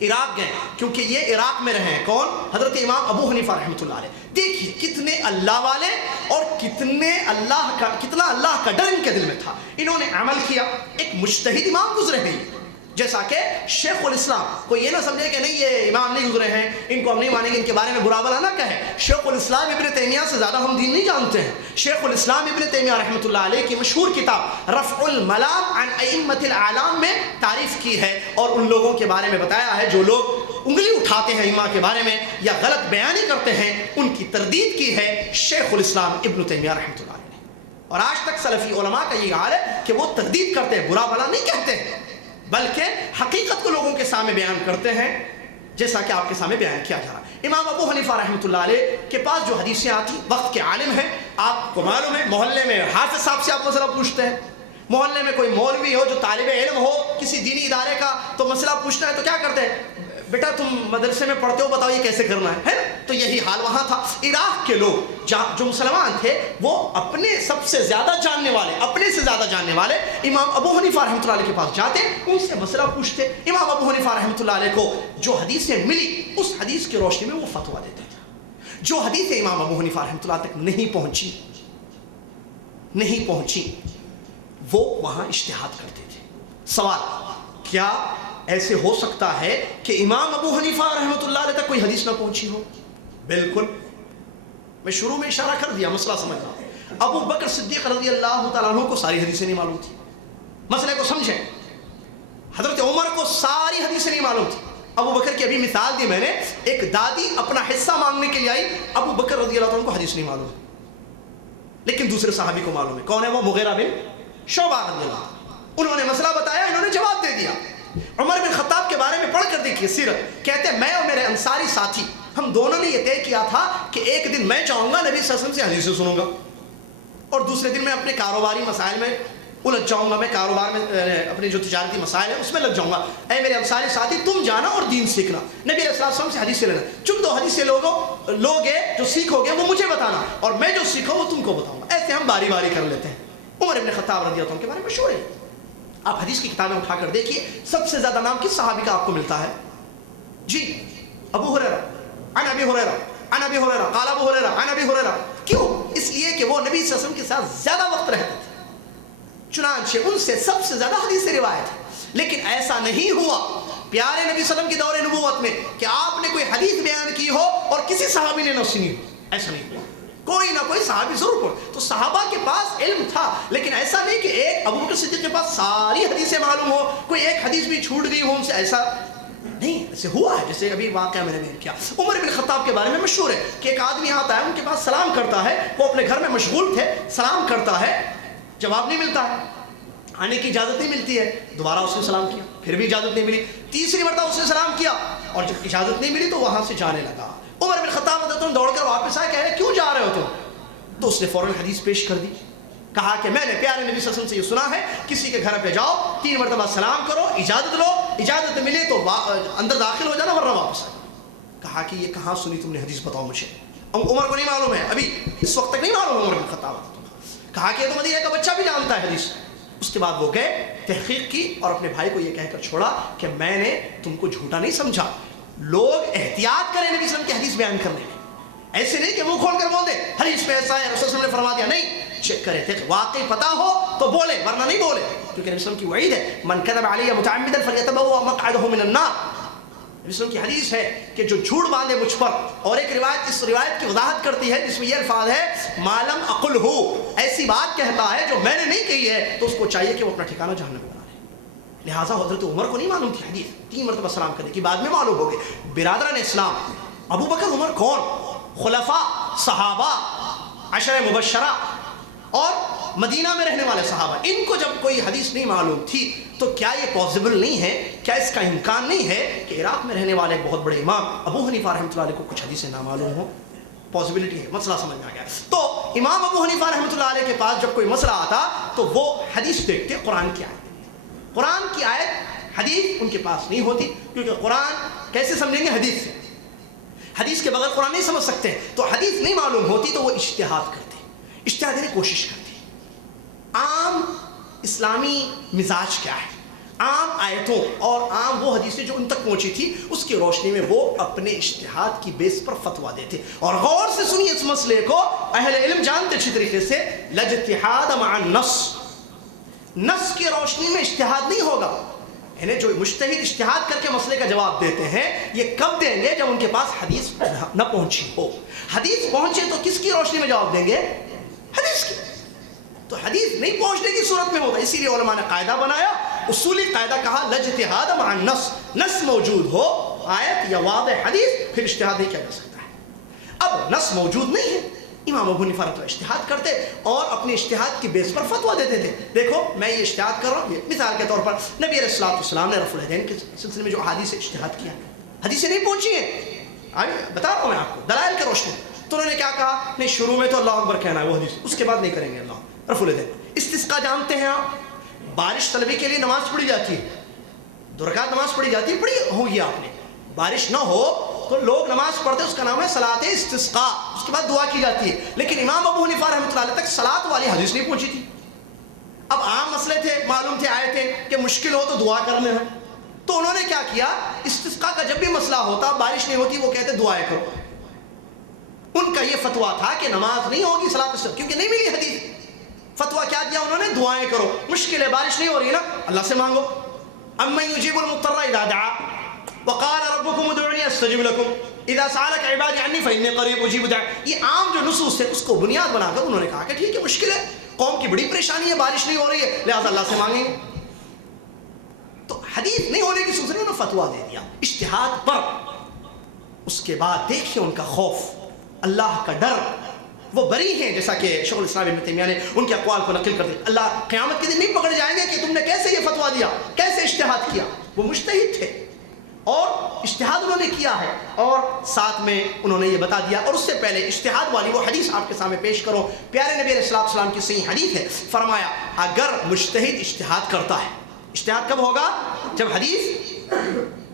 عراق گئے کیونکہ یہ عراق میں رہے ہیں. کون؟ حضرت امام ابو حنیفہ رحمۃ اللہ علیہ. دیکھیے کتنے اللہ والے اور کتنا اللہ کا ڈر ان کے دل میں تھا. انہوں نے عمل کیا. ایک مجتہد امام گزرے ہیں جیسا کہ شیخ الاسلام. کوئی یہ نہ سمجھے کہ نہیں یہ امام نہیں گزرے ہیں, ان کو ہم نہیں مانیں گے, ان کے بارے میں برا بھلا نہ کہے. شیخ الاسلام ابن تیمیہ سے زیادہ ہم دین نہیں جانتے ہیں. شیخ الاسلام ابن تیمیہ رحمۃ اللہ علیہ کی مشہور کتاب رفع الملام عن ائمۃ الاعلام میں تعریف کی ہے اور ان لوگوں کے بارے میں بتایا ہے جو لوگ انگلی اٹھاتے ہیں ائمہ کے بارے میں یا غلط بیانی کرتے ہیں, ان کی تردید کی ہے شیخ الاسلام ابن تیمیہ رحمۃ اللہ علیہ. اور آج تک سلفی علماء کا یہ حال ہے کہ وہ تردید کرتے ہیں, برا بھلا نہیں کہتے ہیں, بلکہ حقیقت کو لوگوں کے سامنے بیان کرتے ہیں جیسا کہ آپ کے سامنے بیان کیا جا رہا ہے. امام ابو حنیفہ رحمۃ اللہ علیہ کے پاس جو حدیثیں آتی, وقت کے عالم ہیں, آپ کو معلوم ہے محلے میں حافظ صاحب سے آپ مسئلہ پوچھتے ہیں, محلے میں کوئی مولوی ہو جو طالب علم ہو کسی دینی ادارے کا تو مسئلہ پوچھنا ہے تو کیا کرتے ہیں, بیٹا تم مدرسے میں پڑھتے ہو بتاؤ یہ کیسے کرنا ہے نا. تو یہی حال وہاں تھا. عراق کے لوگ جو مسلمان تھے وہ اپنے سب سے زیادہ جاننے والے, اپنے سے زیادہ جاننے والے امام ابو حنیفہ رحمۃ اللہ علیہ کے پاس جاتے, ان سے مسئلہ پوچھتے. امام ابو حنیفہ رحمۃ اللہ علیہ کو جو حدیثیں ملی اس حدیث کی روشنی میں وہ فتویٰ دیتے تھے. جو حدیثیں امام ابو حنیفہ رحمۃ اللہ تک نہیں پہنچی وہ وہاں اجتہاد کرتے تھے. سوال, کیا ایسے ہو سکتا ہے کہ امام ابو حنیفہ رحمۃ اللہ علیہ تک کوئی حدیث نہ پہنچی ہو؟ بالکل. میں شروع میں اشارہ کر دیا, مسئلہ سمجھنا. ابو بکر صدیق رضی اللہ تعالیٰ عنہ کو ساری حدیثیں نہیں معلوم تھی. مسئلے کو سمجھیں. حضرت عمر کو ساری حدیثیں نہیں معلوم تھی. ابو بکر کی ابھی مثال دی میں نے, ایک دادی اپنا حصہ مانگنے کے لیے آئی, ابو بکر رضی اللہ عنہ کو حدیث نہیں معلوم, لیکن دوسرے صحابی کو معلوم ہے. کون ہے وہ؟ مغیرہ بن شعبہ رضی اللہ عنہ. انہوں نے مسئلہ بتایا, انہوں نے جواب دے دیا. عمر بن خطاب کے بارے میں پڑھ کر دیکھیے سیرت, کہتے ہیں میں اور میرے انصاری ساتھی ہم دونوں نے یہ طے کیا تھا کہ ایک دن میں چاہوں گا نبی صلی اللہ علیہ وسلم سے حدیثیں سنوں گا, اور دوسرے دن میں اپنے کاروباری مسائل میں الجھ جاؤں گا, میں کاروبار میں اپنے جو تجارتی مسائل ہیں اس میں لگ جاؤں گا. اے میرے انصاری ساتھی تم جانا اور دین سیکھنا, نبی علیہ الصلوۃ والسلام سے حدیثیں لینا. چم دو حدیثیں لوگے جو سیکھو گے وہ مجھے بتانا, اور میں جو سیکھوں وہ تم کو بتاؤں گا. ایسے ہم باری باری کر لیتے ہیں. عمر بن خطاب رضی اللہ عنہ کے بارے میں مشہور ہے. آپ حدیث کی کتابیں اٹھا کر دیکھیے, سب سے زیادہ نام کس صحابی کا آپ کو ملتا ہے؟ جی ابو ہریرہ, عن ابی ہریرہ, عن ابی ہریرہ قال ابو ہریرہ, عن ابی ہریرہ. کیوں؟ اس لیے کہ وہ نبی صلی اللہ علیہ وسلم کے ساتھ زیادہ وقت رہتے تھے, چنانچہ ان سے سب سے زیادہ حدیث روایت ہے. لیکن ایسا نہیں ہوا پیارے نبی صلی اللہ علیہ وسلم کی دور نبوت میں کہ آپ نے کوئی حدیث بیان کی ہو اور کسی صحابی نے نہ سنی ہو. ایسا نہیں ہوا. کوئی نہ کوئی صحابی ضرور پڑھ. تو صحابہ کے پاس علم تھا, لیکن ایسا نہیں کہ ایک ابو بکر صدیق کے پاس ساری حدیثیں معلوم ہو, کوئی ایک حدیث بھی چھوٹ گئی ہو ان سے, ایسا نہیں. ایسے ہوا ہے جیسے ابھی واقعہ میں نے بیان کیا. عمر بن خطاب کے بارے میں مشہور ہے کہ ایک آدمی آتا ہے ان کے پاس سلام کرتا ہے, وہ اپنے گھر میں مشغول تھے, سلام کرتا ہے, جواب نہیں ملتا ہے, آنے کی اجازت نہیں ملتی ہے. دوبارہ اس نے سلام کیا, پھر بھی اجازت نہیں ملی. تیسری مرتبہ اس نے سلام کیا اور جب اجازت نہیں ملی تو وہاں سے جانے لگا. عمر بن خطاب رضی اللہ عنہ دوڑ کر واپس آئے, کہہ رہے کیوں جا رہے ہو تم؟ تو اس نے فوراً حدیث پیش کر دی, کہا کہ میں نے پیارے نبی صلی اللہ علیہ وسلم سے یہ سنا ہے کسی کے گھر پہ جاؤ 3 مرتبہ سلام کرو, اجازت لو, اجازت ملے تو اندر داخل ہو جانا ورنہ واپس آئے. کہا کہ یہ کہاں سنی تم نے حدیث, بتاؤ مجھے. عمر کو نہیں معلوم ہے, ابھی اس وقت تک نہیں معلوم ہے عمر بن خطاب. کہا کہ یہ تو مدینہ کا بچہ بھی جانتا ہے حدیث. اس کے بعد وہ گئے, تحقیق کی اور اپنے بھائی کو یہ کہہ کر چھوڑا کہ میں نے تم کو جھوٹا نہیں سمجھا. لوگ احتیاط کریں نبی صلی اللہ علیہ وسلم کی حدیث بیان کرنے میں, ایسے نہیں کہ منہ کھول کر بول دے حدیث میں ایسا ہے رسول صلی اللہ علیہ وسلم نے فرما دیا. نہیں, چیک کرے تھے, واقعی پتہ ہو تو بولے ورنہ نہیں بولے, کیونکہ نبی صلی اللہ علیہ وسلم کی وعید ہے من کذب علی متعمدا فلیتبوأ مقعده من النار. نبی صلی اللہ علیہ وسلم کی حدیث ہے کہ جو جھوٹ باندھے مجھ پر, اور ایک روایت اس روایت کی وضاحت کرتی ہے جس میں یہ الفاظ ہے ما لم اقل ہو, ایسی بات کہتا ہے جو میں نے نہیں کہی ہے تو اس کو چاہیے کہ وہ اپنا ٹھکانہ جہنم میں بنا لے. لہٰذا حضرت عمر کو نہیں معلوم تھی حدیث, 3 مرتبہ سلام کرنے کی بعد میں معلوم ہو گئے. برادران اسلام, ابو بکر عمر کون؟ خلفاء, صحابہ, عشرہ مبشرہ اور مدینہ میں رہنے والے صحابہ. ان کو جب کوئی حدیث نہیں معلوم تھی تو کیا یہ پاسبل نہیں ہے, کیا اس کا امکان نہیں ہے کہ عراق میں رہنے والے بہت بڑے امام ابو حنیفہ رحمۃ اللہ علیہ کو کچھ حدیثیں نامعلوم ہوں؟ پاسبلٹی ہے. مسئلہ سمجھ میں آ گیا. تو امام ابو حنیفہ رحمۃ اللہ علیہ کے پاس جب کوئی مسئلہ آتا تو وہ حدیث دیکھتے, قرآن کی آیت. قرآن کی آیت حدیث ان کے پاس نہیں ہوتی, کیونکہ قرآن کیسے سمجھیں گے؟ حدیث سے. حدیث کے بغیر قرآن نہیں سمجھ سکتے. تو حدیث نہیں معلوم ہوتی تو وہ اجتہاد کرتے, اجتہاد کی کوشش کرتے. عام اسلامی مزاج کیا ہے؟ عام آیتوں اور عام وہ حدیثیں جو ان تک پہنچی تھی اس کی روشنی میں وہ اپنے اجتہاد کی بیس پر فتویٰ دیتے. اور غور سے سنیے اس مسئلے کو, اہل علم جانتے اچھی طریقے سے, لاجتہاد مع النص, نص کی روشنی میں اجتہاد نہیں ہوگا. یعنی جو مجتہد اجتہاد کر کے مسئلے کا جواب دیتے ہیں یہ کب دیں گے؟ جب ان کے پاس حدیث نہ پہنچی ہو. حدیث پہنچے تو کس کی روشنی میں جواب دیں گے؟ حدیث کی. تو حدیث نہیں پہنچنے کی صورت میں ہوگا. اسی لیے علماء نے قاعدہ بنایا, اصولی قاعدہ کہا, لاجتہاد مع النص, نص موجود ہو آیت یا واضح حدیث, پھر اجتہاد نہیں کیا جا سکتا ہے. اب نص موجود نہیں ہے, امام ابو حنیفہ رحمۃ اللہ اجتہاد کرتے اور اپنے اجتہاد کی بیس پر فتویٰ دیتے تھے. دیکھو میں یہ اجتہاد کر رہا ہوں, مثال کے طور پر نبی علیہ الصلوۃ والسلام نے رفع الیدین کے سلسلے میں جو احادیث اجتہاد کیا, حدیثیں نہیں پہنچی ہیں, بتا رہا ہوں میں آپ کو دلائل کے روشنی. تو انہوں نے کیا کہا, نہیں شروع میں تو اللہ اکبر کہنا ہے وہ حدیث, اس کے بعد نہیں کریں گے اللہ رفع الیدین. استسقاء جانتے ہیں آپ, بارش طلبی کے لیے نماز پڑھی جاتی ہے, 2 رکعت نماز پڑھی جاتی ہے, پڑھی ہوگی آپ نے. بارش نہ ہو تو لوگ نماز پڑھتے, اس کا نام ہے صلاۃ استسقاء, اس کے بعد دعا کی جاتی ہے. لیکن امام ابو حنیفہ رحمۃ اللہ علیہ تک صلاۃ والی حدیث نہیں پہنچی تھی. اب عام مسئلے تھے, معلوم تھے, آئے تھے کہ مشکل ہو تو دعا کرنے ہیں. تو انہوں نے کیا کیا, استسقاء کا جب بھی مسئلہ ہوتا, بارش نہیں ہوتی, وہ کہتے دعائیں کرو. ان کا یہ فتویٰ تھا کہ نماز نہیں ہوگی صلاۃ استسقاء, کیونکہ نہیں ملی حدیث. فتویٰ کیا دیا انہوں نے, دعائیں کرو. مشکل ہے, بارش نہیں ہو رہی نا, اللہ سے مانگو. امن یجیب المضطر اذا دعا وقال ربکم ادعونی استجب لکم اذا سألک عبادی عنی فانی قریب اجیب دعوۃ. یہ عام جو نصوص ہے اس کو بنیاد بنا کر انہوں نے کہا کہ ٹھیک ہے, مشکل ہے, قوم کی بڑی پریشانی ہے, بارش نہیں ہو رہی ہے, لہذا اللہ سے مانگیں گے. تو حدیث نہیں ہونے کی سلسلے میں انہوں نے فتویٰ دے دیا اجتہاد پر. اس کے بعد دیکھیے ان کا خوف, اللہ کا ڈر, وہ بری ہیں. جیسا کہ شیخ الاسلام ابن تیمیہ نے ان کے اقوال کو نقل کر دیا, اللہ قیامت کے دن نہیں پکڑ جائیں گے کہ تم نے کیسے یہ فتویٰ دیا, کیسے اجتہاد کیا. وہ مجتہد تھے اور اجتہاد انہوں نے کیا ہے, اور ساتھ میں انہوں نے یہ بتا دیا. اور اس سے پہلے اجتہاد والی وہ حدیث آپ کے سامنے پیش کرو, پیارے نبی علیہ السلام کی صحیح حدیث ہے. فرمایا اگر مجتہد اجتہاد کرتا ہے, اجتہاد کب ہوگا, جب حدیث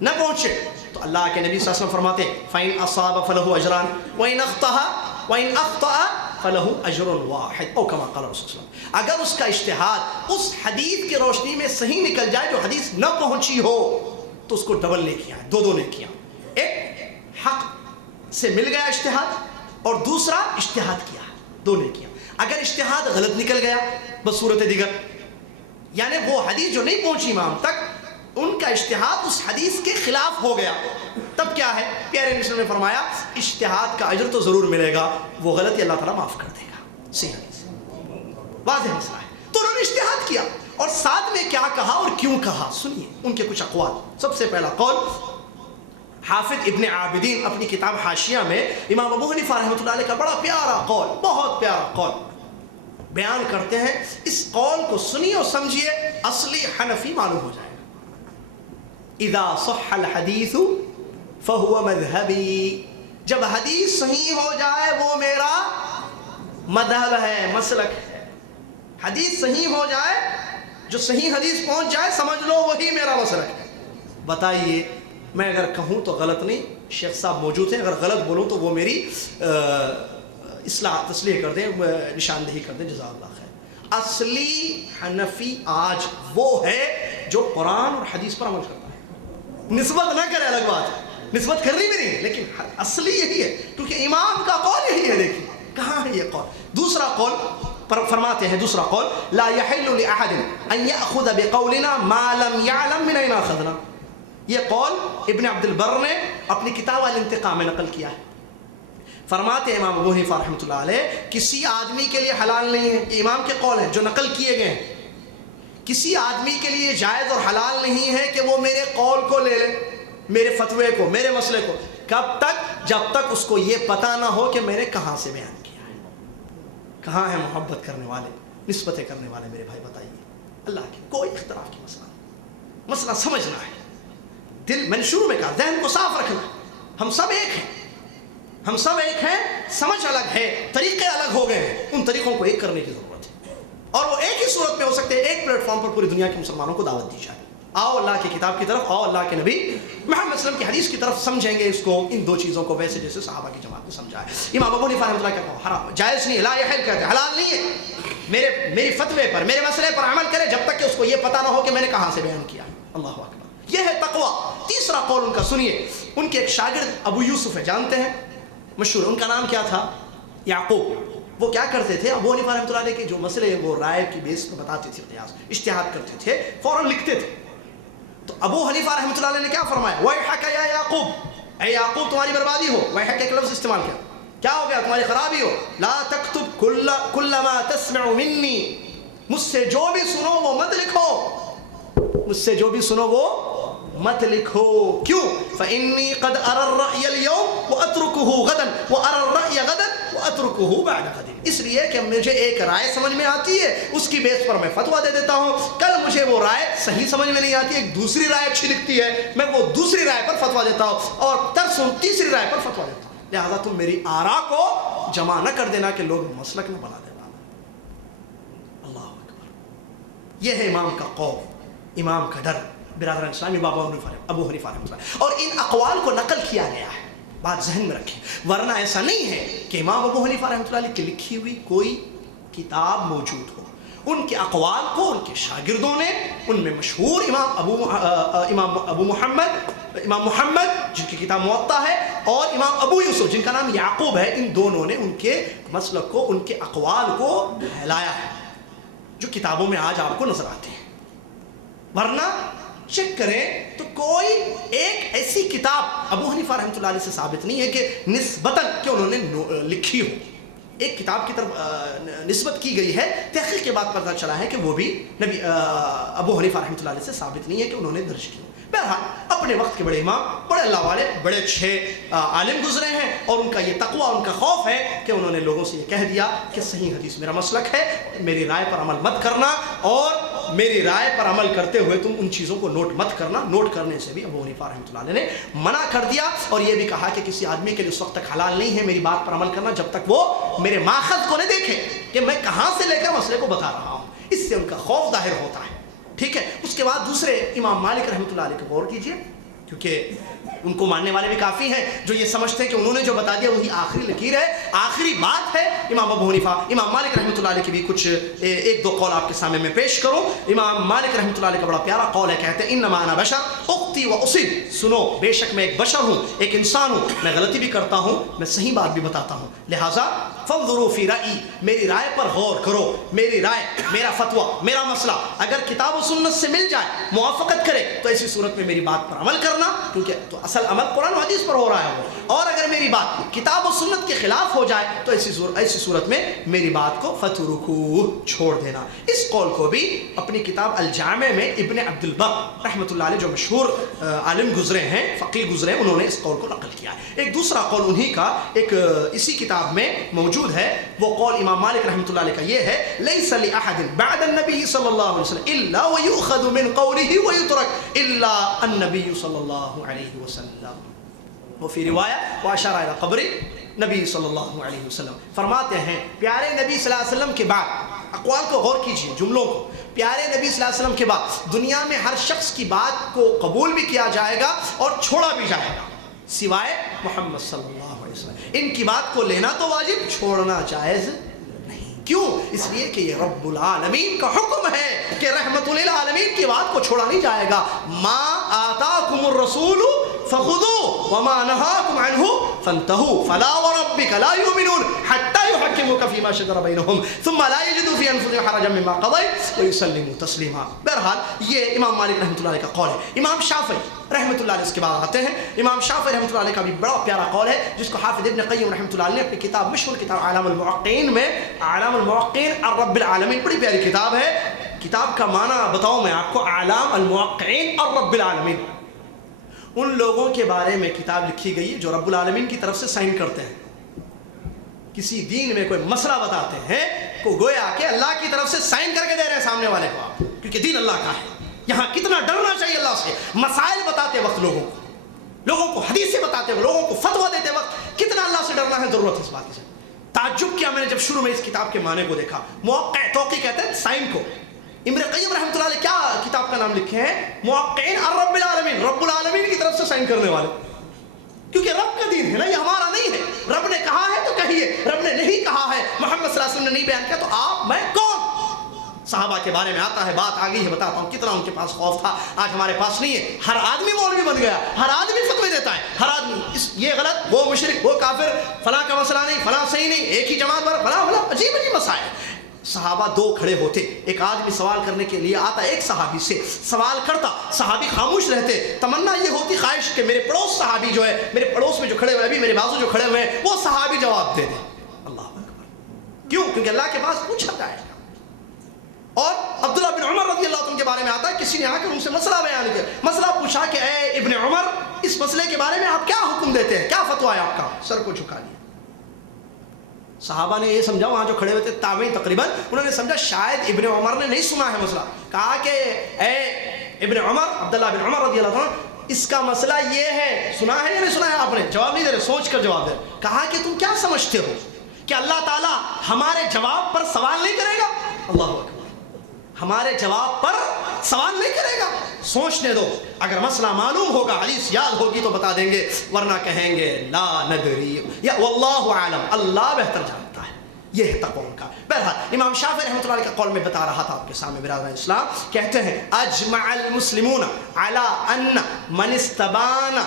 نہ پہنچے, تو اللہ کے نبی صلی اللہ علیہ وسلم فرماتے ہیں فَإِنْ أَصَابَ فَلَهُ أَجْرَانِ وَإِنْ أَخْطَأَ فَلَهُ أَجْرٌ وَاحِدٌ او کما قال رسول اللہ. اگر اس کا اجتہاد اس حدیث کی روشنی میں صحیح نکل جائے جو حدیث نہ پہنچی ہو, تو اس کو ڈبل نے کیا, 2 نے کیا. ایک حق سے مل گیا اجتہاد, اور دوسرا اجتہاد کیا, 2 نے کیا. اگر اجتہاد غلط نکل گیا بصورت دیگر, یعنی وہ حدیث جو نہیں پہنچی امام تک, ان کا اجتہاد اس حدیث کے خلاف ہو گیا, تب کیا ہے, پیارے نبی نے فرمایا اجتہاد کا اجر تو ضرور ملے گا, وہ غلطی اللہ تعالیٰ معاف کر دے گا. صحیح حدیث, واضح مسئلہ ہے. تو انہوں نے اجتہاد کیا, اور ساتھ میں کیا کہا اور کیوں کہا, سنیے ان کے کچھ اقوال. سب سے پہلا قول, حافظ ابن عابدین اپنی کتاب حاشیہ میں امام ابو حنیفہ رحمۃ اللہ علیہ کا بڑا پیارا قول, بہت پیارا قول بیان کرتے ہیں. اس قول کو سنیے اور سمجھیے, اصلی حنفی معلوم ہو جائے گا. اذا صح الحدیث فهو مذہبی, جب حدیث صحیح ہو جائے وہ میرا مذہب ہے, مسلک ہے. حدیث صحیح ہو جائے, جو صحیح حدیث پہنچ جائے, سمجھ لو وہی میرا مسلک ہے. بتائیے میں اگر کہوں تو غلط نہیں, شیخ صاحب موجود ہیں, اگر غلط بولوں تو وہ میری اصلاح تصلیح کر دیں, نشاندہی کر دیں, جزاک اللہ خیر. اصلی حنفی آج وہ ہے جو قرآن اور حدیث پر عمل کرتا ہے. نسبت نہ کرے الگ بات ہے, نسبت کرنی بھی نہیں, لیکن اصلی یہی ہے, کیونکہ امام کا قول یہی ہے. دیکھیے کہاں ہے یہ قول. دوسرا قول پر فرماتے ہیں, دوسرا قول لا يحل لأحد ان يأخذ بقولنا ما لم يعلم من اين اخذنا. یہ قول ابن عبد البر نے اپنی کتاب الانتقاء میں نقل کیا ہے. فرماتے ہیں امام ابو حنیفہ رحمۃ اللہ علیہ, کسی آدمی کے لیے حلال نہیں ہے, یہ امام کے قول ہیں جو نقل کیے گئے ہیں, کسی آدمی کے لیے جائز اور حلال نہیں ہے کہ وہ میرے قول کو لے لے, میرے فتوے کو, میرے مسئلے کو. کب تک, جب تک اس کو یہ پتہ نہ ہو کہ میں نے کہاں سے بیان کیا ہے. کہاں ہیں محبت کرنے والے, نسبتیں کرنے والے میرے بھائی, بتائیے. اللہ کے کوئی اختلاف کی مسئلہ نہیں, مسئلہ سمجھنا ہے. دل, میں نے شروع میں کہا ذہن کو صاف رکھنا. ہم سب ایک ہیں, ہم سب ایک ہیں, سمجھ الگ ہے, طریقے الگ ہو گئے ہیں, ان طریقوں کو ایک کرنے کی ضرورت ہے. اور وہ ایک ہی صورت میں ہو سکتے ہیں, ایک پلیٹ فارم پر پوری دنیا کے مسلمانوں کو دعوت دی جائے. آؤ اللہ کی کتاب کی طرف, آؤ اللہ کے نبی محمد صلی اللہ علیہ وسلم کی حدیث کی طرف, سمجھیں گے اس کو, ان 2 چیزوں کو, ویسے جیسے صحابہ کی جماعت نے سمجھا ہے. امام ابو حنیفہ رحمۃ اللہ کہتے ہیں حرام, جائز نہیں ہے, لا یحل کہتے ہیں حلال نہیں ہے. میری فتوے پر, میرے مسئلے پر عمل کرے جب تک کہ اس کو یہ پتہ نہ ہو کہ میں نے کہاں سے بیان کیا. اللہ اکبر، یہ ہے تقویٰ۔ تیسرا قول ان کا سنیے، ان کے ایک شاگرد ابو یوسف ہے، جانتے ہیں، مشہور، ان کا نام کیا تھا؟ یعقوب۔ وہ کیا کرتے تھے؟ ابو حنیفہ رحمۃ اللہ علیہ کے جو مسئلے وہ رائے کی بیس پہ بتاتے تھے، قیاس اجتہاد کرتے تھے، فوراً لکھتے تھے۔ تو ابو حنیفہ رحمۃ اللہ علیہ نے کیا فرمایا؟ ویحک یا یعقوب، اے یعقوب تمہاری بربادی ہو۔ ویحک ایک لفظ استعمال کیا، کیا ہو گیا؟ تمہاری خرابی ہو۔ لا تکتب کل ما تسمع منی، مجھ سے جو بھی سنو وہ مت لکھو، مجھ سے جو بھی سنو وہ مت لکھو۔ کیوں؟ فإنی قد أرى الرأي اليوم وأتركه غدا وأرى الرأي غدا وأتركه بعد غد، اس لیے کہ مجھے ایک رائے سمجھ میں آتی ہے، اس کی بیس پر میں فتویٰ دے دیتا ہوں، کل مجھے وہ رائے صحیح سمجھ میں نہیں آتی، ایک دوسری رائے اچھی لگتی ہے، میں وہ دوسری رائے پر فتویٰ دیتا ہوں، اور ترسوں تیسری رائے پر فتویٰ دیتا ہوں۔ لہذا تم میری آراء کو جمع نہ کر دینا کہ لوگ مسلک نہ بنا دینا۔ اللہ اکبر، یہ ہے امام کا خوف، امام کا ڈر۔ برادران اسلامی، ابو حنیفہ رحمۃ اللہ، اور ان اقوال کو نقل کیا گیا ہے، بات ذہن میں رکھیں، ورنہ ایسا نہیں ہے کہ امام ابو حنیفہ رحمۃ اللہ علیہ کی لکھی ہوئی کوئی کتاب موجود ہو۔ ان کے اقوال کو ان کے شاگردوں نے، ان میں مشہور امام ابو محمد جن کی کتاب موطا ہے، اور امام ابو یوسف جن کا نام یعقوب ہے، ان دونوں نے ان کے مسلک کو، ان کے اقوال کو پھیلایا ہے، جو کتابوں میں آج آپ کو نظر آتے ہیں۔ ورنہ چیک کریں تو کوئی ایک ایسی کتاب ابو حنیفہ رحمۃ اللہ علیہ سے ثابت نہیں ہے کہ نسبتاً کہ انہوں نے لکھی ہو۔ ایک کتاب کی طرف نسبت کی گئی ہے، تحقیق کے بعد پتہ چلا ہے کہ وہ بھی نبی ابو حنیفہ رحمۃ اللہ علیہ سے ثابت نہیں ہے کہ انہوں نے درج کی۔ بہرحال اپنے وقت کے بڑے امام، بڑے اللہ والے، بڑے اچھے عالم گزرے ہیں، اور ان کا یہ تقویٰ، ان کا خوف ہے کہ انہوں نے لوگوں سے یہ کہہ دیا کہ صحیح حدیث میرا مسلک ہے، میری رائے پر عمل مت کرنا، اور میری رائے پر عمل کرتے ہوئے تم ان چیزوں کو نوٹ مت کرنا۔ نوٹ کرنے سے بھی ابو حنیفہ رحمۃ اللہ علیہ نے منع کر دیا، اور یہ بھی کہا کہ کسی آدمی کے لیے اس وقت تک حلال نہیں ہے میری بات پر عمل کرنا جب تک وہ میرے ماخذ کو نہ دیکھے کہ میں کہاں سے لے کر مسئلے کو بتا رہا ہوں۔ اس سے ان کا خوف ظاہر ہوتا ہے، ٹھیک ہے۔ اس کے بعد دوسرے امام مالک رحمۃ اللہ علیہ کو غور کیجئے، کیونکہ ان کو ماننے والے بھی کافی ہیں جو یہ سمجھتے ہیں کہ انہوں نے جو بتا دیا وہی آخری لکیر ہے، آخری بات ہے۔ امام ابو حنیفہ، امام مالک رحمۃ اللہ علیہ کی بھی کچھ ایک دو قول آپ کے سامنے میں پیش کروں۔ امام مالک رحمۃ اللہ علیہ کا بڑا پیارا قول ہے، کہتے ہیں انما انا بشر اختی و اصیب، سنو بے شک میں ایک بشر ہوں، ایک انسان ہوں، میں غلطی بھی کرتا ہوں، میں صحیح بات بھی بتاتا ہوں، لہٰذا فانظروا فی رأیی، میری رائے پر غور کرو، میری رائے، میرا فتویٰ، میرا مسئلہ اگر کتاب و سنت سے مل جائے، موافقت کرے، تو ایسی صورت میں میری بات پر عمل کرنا، کیونکہ تو اصل عمل قرآن و حدیث پر ہو رہا ہے وہ، اور اگر میری بات کتاب و سنت کے خلاف ہو جائے تو ایسی صورت میں میری بات کو فترکوہ، چھوڑ دینا۔ اس قول کو بھی اپنی کتاب الجامع میں ابن عبد البر رحمۃ اللہ علیہ جو مشہور عالم گزرے ہیں، فقیہ گزرے ہیں، انہوں نے اس قول کو نقل کیا ہے۔ ایک دوسرا قول انہی کا ایک اسی کتاب میں موجود ہے، وہ قول امام مالک رحمۃ اللہ علیہ کا یہ ہے، لیس لأحد بعد النبی صلی اللہ علیہ وسلم الا ویؤخذ من قوله ویترک الا النبی صلی اللہ علیہ وسلم، وفی روایہ واشار الی قبر نبی صلی اللہ علیہ وسلم۔ فرماتے ہیں پیارے نبی صلی اللہ علیہ وسلم کے بعد، اقوال کو غور کیجئے، جملوں کو، پیارے نبی صلی اللہ علیہ وسلم کے بعد دنیا میں ہر شخص کی بات کو قبول بھی کیا جائے گا اور چھوڑا بھی جائے گا سوائے محمد صلی اللہ علیہ وسلم۔ ان کی بات کو لینا تو واجب، چھوڑنا جائز نہیں۔ کیوں؟ اس لیے کہ یہ رب العالمین کا حکم ہے کہ رحمت للعالمین کی بات کو چھوڑا نہیں جائے گا۔ ما آتاکم الرسول فخذوه وما نهاكم عنه فانتهوا فلا وربك لا يؤمنون حتى يحكموك فيما شجر بينهم ثم لا يجدوا في انفسهم حرجا مما قضيت ويسلموا تسليما۔ بہرحال یہ امام مالک رحمۃ اللہ علیہ کا قول ہے۔ امام شافعی رحمۃ اللہ علیہ اس کے بعد آتے ہیں۔ امام شافعی رحمۃ اللہ علیہ کا بھی بڑا پیارا قول ہے جس کو حافظ ابن قیم رحمۃ اللہ علیہ نے اپنی کتاب، مشہور کتاب اعلام الموقعین میں، اعلام الموقعین الرب العالمین، بڑی پیاری کتاب ہے۔ کتاب کا معنی بتاؤں میں آپ کو، اعلام الموقعین الرب العالمین، ان لوگوں کے بارے میں کتاب لکھی گئی ہے جو رب العالمین کی طرف سے سائن کرتے ہیں، کسی دین میں کوئی مسئلہ بتاتے ہیں کو گویا کہ اللہ کی طرف سے سائن کر کے دے رہے ہیں سامنے والے کو آپ، کیونکہ دین اللہ کا ہے۔ یہاں کتنا ڈرنا چاہیے اللہ سے، مسائل بتاتے وقت لوگوں کو حدیثیں بتاتے ہوئے، لوگوں کو فتویٰ دیتے وقت کتنا اللہ سے ڈرنا ہے، ضرورت ہے اس بات سے۔ تعجب کیا میں نے جب شروع میں اس کتاب کے معنی کو دیکھا، موقع توقیع کہتے ہیں سائن کو۔ ابن قیم رحمۃ اللہ علیہ کیا کتاب کا نام لکھے ہیں؟ موقعین الرب العالمین، رب العالمین کی طرف سے سائن کرنے والے، کیونکہ رب کا دین ہے نا، یہ ہمارا نہیں ہے۔ رب نے کہا ہے تو کہیے، رب نے نہیں کہا ہے، محمد صلی اللہ علیہ وسلم نے نہیں بیان کیا تو آپ میں کون؟ صحابہ کے بارے میں آتا ہے، بات آ گئی ہے، بتاتا ہوں کتنا ان کے پاس خوف تھا، آج ہمارے پاس نہیں ہے۔ ہر آدمی مولوی بن گیا، ہر آدمی فتوے دیتا ہے، ہر آدمی یہ غلط، وہ مشرک، وہ کافر، فلاں کا مسئلہ نہیں، فلاں صحیح نہیں، ایک ہی جماعت پر فلاں فلاں، عجیب عجیب مسائل۔ صحابہ دو کھڑے ہوتے، ایک آدمی سوال کرنے کے لیے آتا، ایک صحابی سے سوال کرتا، صحابی خاموش رہتے، تمنا یہ ہوتی خواہش کہ میرے پڑوس صحابی جو ہے، میرے پڑوس میں جو کھڑے ہوئے ابھی میرے بازو جو کھڑے ہوئے ہیں، وہ صحابی جواب دے دے۔ اللہ اکبر، کیوں؟ کیونکہ اللہ کے پاس پوچھا جائے گا۔ اور عبداللہ بن عمر رضی اللہ عنہ کے بارے میں آتا ہے، کسی نے آ کر ان سے مسئلہ بیان کیا، مسئلہ پوچھا کہ اے ابن عمر، اس مسئلے کے بارے میں آپ کیا حکم دیتے ہیں، کیا فتویٰ ہے آپ کا؟ سر کو جھکا لیا۔ صحابہ نے یہ سمجھا، وہاں جو کھڑے ہوئے تھے تابعین تقریباً، انہوں نے سمجھا شاید ابن عمر نے نہیں سنا ہے مسئلہ، کہا کہ اے ابن عمر، عبداللہ بن عمر رضی اللہ عنہ، اس کا مسئلہ یہ ہے، سنا ہے یا نہیں سنا ہے آپ نے؟ جواب نہیں دے رہے، سوچ کر جواب دے رہے۔ کہا کہ تم کیا سمجھتے ہو کہ اللہ تعالیٰ ہمارے جواب پر سوال نہیں کرے گا؟ اللہ اکبر، ہمارے جواب پر سوال نہیں کرے گا، سوچنے دو، اگر مسئلہ معلوم ہوگا، حدیث یاد ہوگی تو بتا دیں گے، ورنہ کہیں گے لا ندری یا واللہ اعلم، اللہ بہتر جانتا ہے۔ یہ ہے تقوی کا۔ بہرحال امام شافعی رحمۃ اللہ علیہ کا قول میں بتا رہا تھا آپ کے سامنے برادران اسلام، کہتے ہیں اجمع المسلمون علی ان من استبان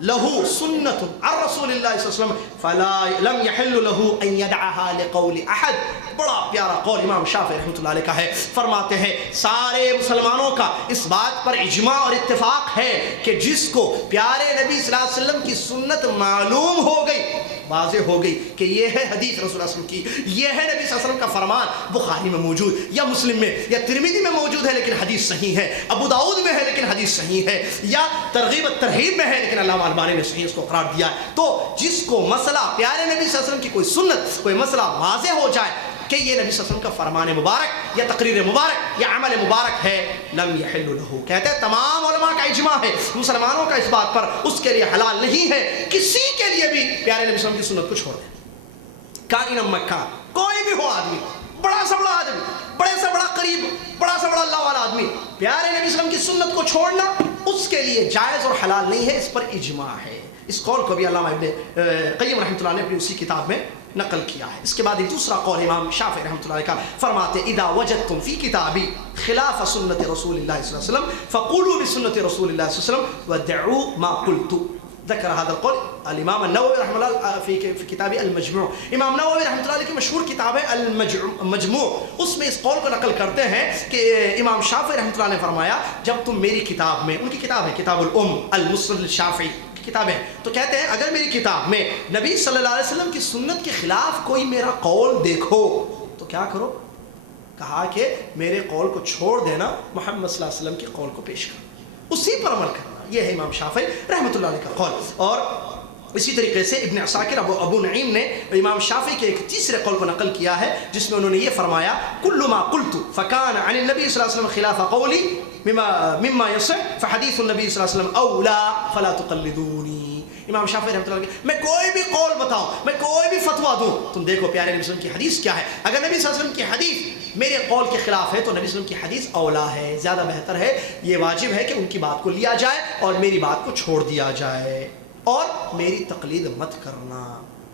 له سنة عن رسول اللہ صلی اللہ علیہ وسلم فلا لم يحل له ان يدعها لقول احد۔ بڑا پیارا قول امام شافعی رحمۃ اللہ علیہ کا ہے، فرماتے ہیں سارے مسلمانوں کا اس بات پر اجماع اور اتفاق ہے کہ جس کو پیارے نبی صلی اللہ علیہ وسلم کی سنت معلوم ہو گئی، واضح ہو گئی کہ یہ ہے حدیث رسول اللہ صلی اللہ علیہ وسلم کی، یہ ہے نبی صلی اللہ علیہ وسلم کا فرمان، بخاری میں موجود یا مسلم میں یا ترمذی میں موجود ہے لیکن حدیث صحیح ہے، ابو داؤد میں ہے لیکن حدیث صحیح ہے، یا ترغیب الترہیب میں ہے لیکن علامہ البانی نے صحیح اس کو قرار دیا ہے۔ تو جس کو مسئلہ پیارے نبی صلی اللہ علیہ وسلم کی کوئی سنت، کوئی مسئلہ واضح ہو جائے کہ یہ نبی صلی اللہ علیہ وسلم کا فرمان مبارک یا تقریر مبارک یا عمل مبارک ہے، لم یحل له، کہتے ہیں تمام علماء کا اجماع ہے، مسلمانوں کا اس بات پر، اس کے لیے حلال نہیں ہے کسی کے لیے بھی پیارے نبی صلی اللہ علیہ وسلم کی سنت کو چھوڑ دیں، کائن مکان، کوئی بھی ہو آدمی، بڑا سے بڑا آدمی، بڑے سے بڑا قریب، بڑا سے بڑا اللہ والا آدمی، پیارے نبی صلی اللہ علیہ وسلم کی سنت کو چھوڑنا اس کے لیے جائز اور حلال نہیں ہے، اس پر اجماع ہے۔ اس قول کو بھی علامہ ابن قیم رحمۃ اللہ نے اپنی اسی کتاب میں نقل کیا ہے۔ اس کے بعد ایک دوسرا قول امام شافعی رحمۃ اللہ علیہ کا، فرماتے اذا وجدتم فی کتابی خلاف سنت رسول اللہ صلی اللہ علیہ وسلم فقولوا بسنت رسول اللہ صلی اللہ علیہ وسلم ودعوا ما قلت۔ ذکر هذا القول الامام النووي رحمہ اللہ فی کتاب المجموع، امام نووی رحمۃ اللہ علیہ کی مشہور کتاب ہے المجموع، اس میں اس قول کو نقل کرتے ہیں کہ امام شافعی رحمۃ اللہ نے فرمایا جب تم میری کتاب میں، ان کی کتاب ہے کتاب الام المسند الشافعی کتابیں، تو کہتے ہیں اگر میری کتاب میں نبی صلی اللہ علیہ وسلم کی سنت کے خلاف کوئی میرا قول دیکھو تو کیا کرو؟ کہا کہ میرے قول کو چھوڑ دینا، محمد صلی اللہ علیہ وسلم کے قول کو پیش کرنا، اسی پر عمل کرنا۔ یہ ہے امام شافعی رحمۃ اللہ علیہ کا قول۔ اور اسی طریقے سے ابن عساکر ابو نعیم نے امام شافعی کے ایک تیسرے قول کو نقل کیا ہے جس میں انہوں نے یہ فرمایا کل ما قلت فکان عن النبی صلی اللہ علیہ وسلم خلاف قولی مما یصح فحدیث النبی صلی اللہ علیہ وسلم اولا فلا تقلدونی۔ امام شافعی رحمۃ اللہ علیہ میں کوئی بھی قول بتاؤں، میں کوئی بھی فتویٰ دوں، تم دیکھو پیارے نبی صلی اللہ علیہ وسلم کی حدیث کیا ہے، اگر نبی صلی اللہ علیہ وسلم کی حدیث میرے قول کے خلاف ہے تو نبی صلی اللہ علیہ وسلم کی حدیث اولا ہے، زیادہ بہتر ہے، یہ واجب ہے کہ ان کی بات کو لیا جائے اور میری بات کو چھوڑ دیا جائے، اور میری تقلید مت کرنا،